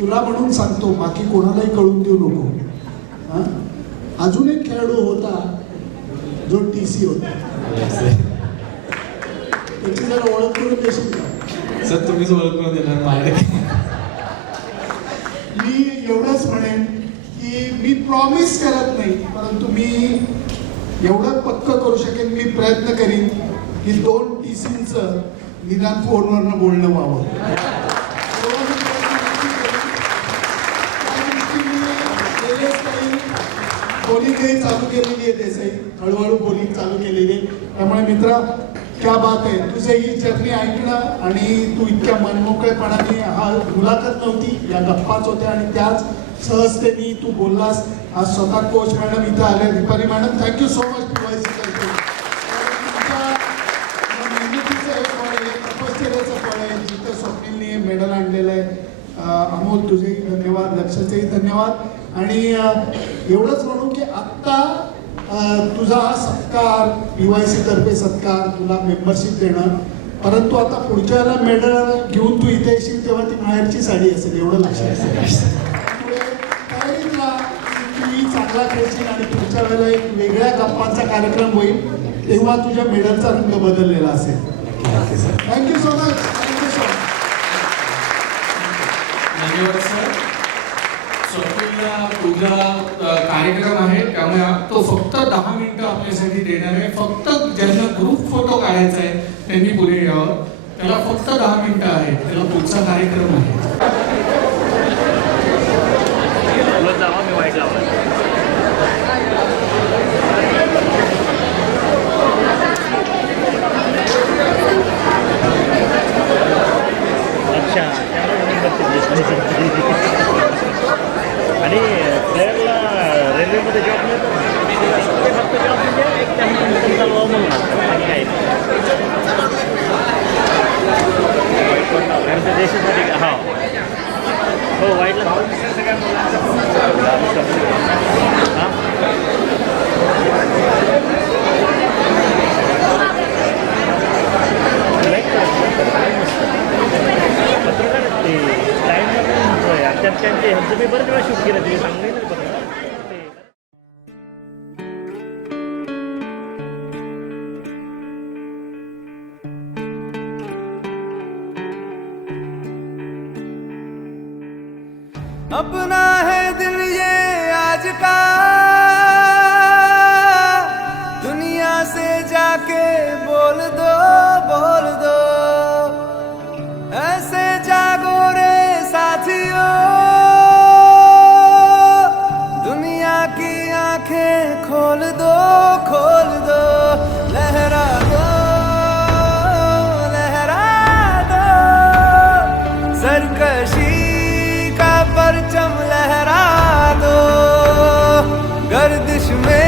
तुला म्हणून सांगतो, बाकी कोणालाही कळून देऊ नको. हा? अजून एक खेळाडू होता जो TC होता, त्याची जरा ओळख करून देशील का? सर तुम्हीच ओळख करून देणार माझ्याकडे. मी एवढंच म्हणेन की मी प्रॉमिस करत नाही, परंतु मी एवढं पक्क करू शकेन, मी प्रयत्न करीन की 2 TCंचं निदान फोनवरनं बोलणं व्हावं. एवढं मी प्रयत्न नक्की करीन. त्या दृष्टीने बरेच काही बोलिंगही चालू केलेली आहे, देसाई हळूहळू बोलिंग चालू केलेली आहे. त्यामुळे मित्रा, क्या बात आहे, तुझं ही जर्नी ऐकणं आणि तू इतक्या मनमोकळेपणाने, हा मुलाखत नव्हती, या गप्पाच होत्या आणि त्याच सहजतेने तू बोललास. आज स्वतः कोच मॅडम इथं आले, Deepali madam, thank you so much PYC करतो. तुमच्या मेहनतीचं हे फळ आहे, तपश्चर्याचं फळ आहे, जिथं स्वप्नीलने हे मेडल आणलेलं आहे. अमोल तुझेही धन्यवाद, लक्षाचेही धन्यवाद. आणि एवढंच म्हणू की आत्ता तुझा हा सत्कार, PYC तर्फे सत्कार, तुला मेंबरशिप देणं, परंतु आता पुढच्या वेळेला मेडल घेऊन तू इथे येशील तेव्हा ती माहेरची साडी असेल, एवढं लक्षात ठेव. त्यामुळे तयारीत राहा, तूही चांगला खेळशील आणि पुढच्या वेळेला एक वेगळ्या गप्पांचा कार्यक्रम होईल, तेव्हा तुझ्या मेडलचा रंग बदललेला असेल. नक्की sir. Thank you so much. Thank you so much. धन्यवाद सर. स्वप्नीलला पुढला कार्यक्रम आहे, त्यामुळे तो फक्त 10 मिनिटं आपल्यासाठी देणार आहे. फक्त ज्यांना ग्रुप फोटो काढायचा आहे त्यांनी पुढे यावं. त्याला फक्त 10 मिनिटं आहेत, त्याला पुढचा कार्यक्रम आहे. आणि प्लेअरला रेल्वेमध्ये जॉब मिळतो, ते फक्त जॉब म्हणजे एक त्यांना चालवा म्हणून आणि काय आमच्या देशासाठी. हा हो, वाईटला हां पत्रकार ते टाईममध्ये त्यांचे ह्यांचं मी बरेच वेळा शूट केलं, तुम्ही सांगितलं पत्रकार. अपना है दिल ये आज का, दुनिया से जाके बोल दो, बोल दो, ऐसे जागो रे साथियों, दुनिया की आंखें खोल दो, खोल दो, लहरा दो, लहरा दो, सरकशी परचम लहरा दो, गर्दिश में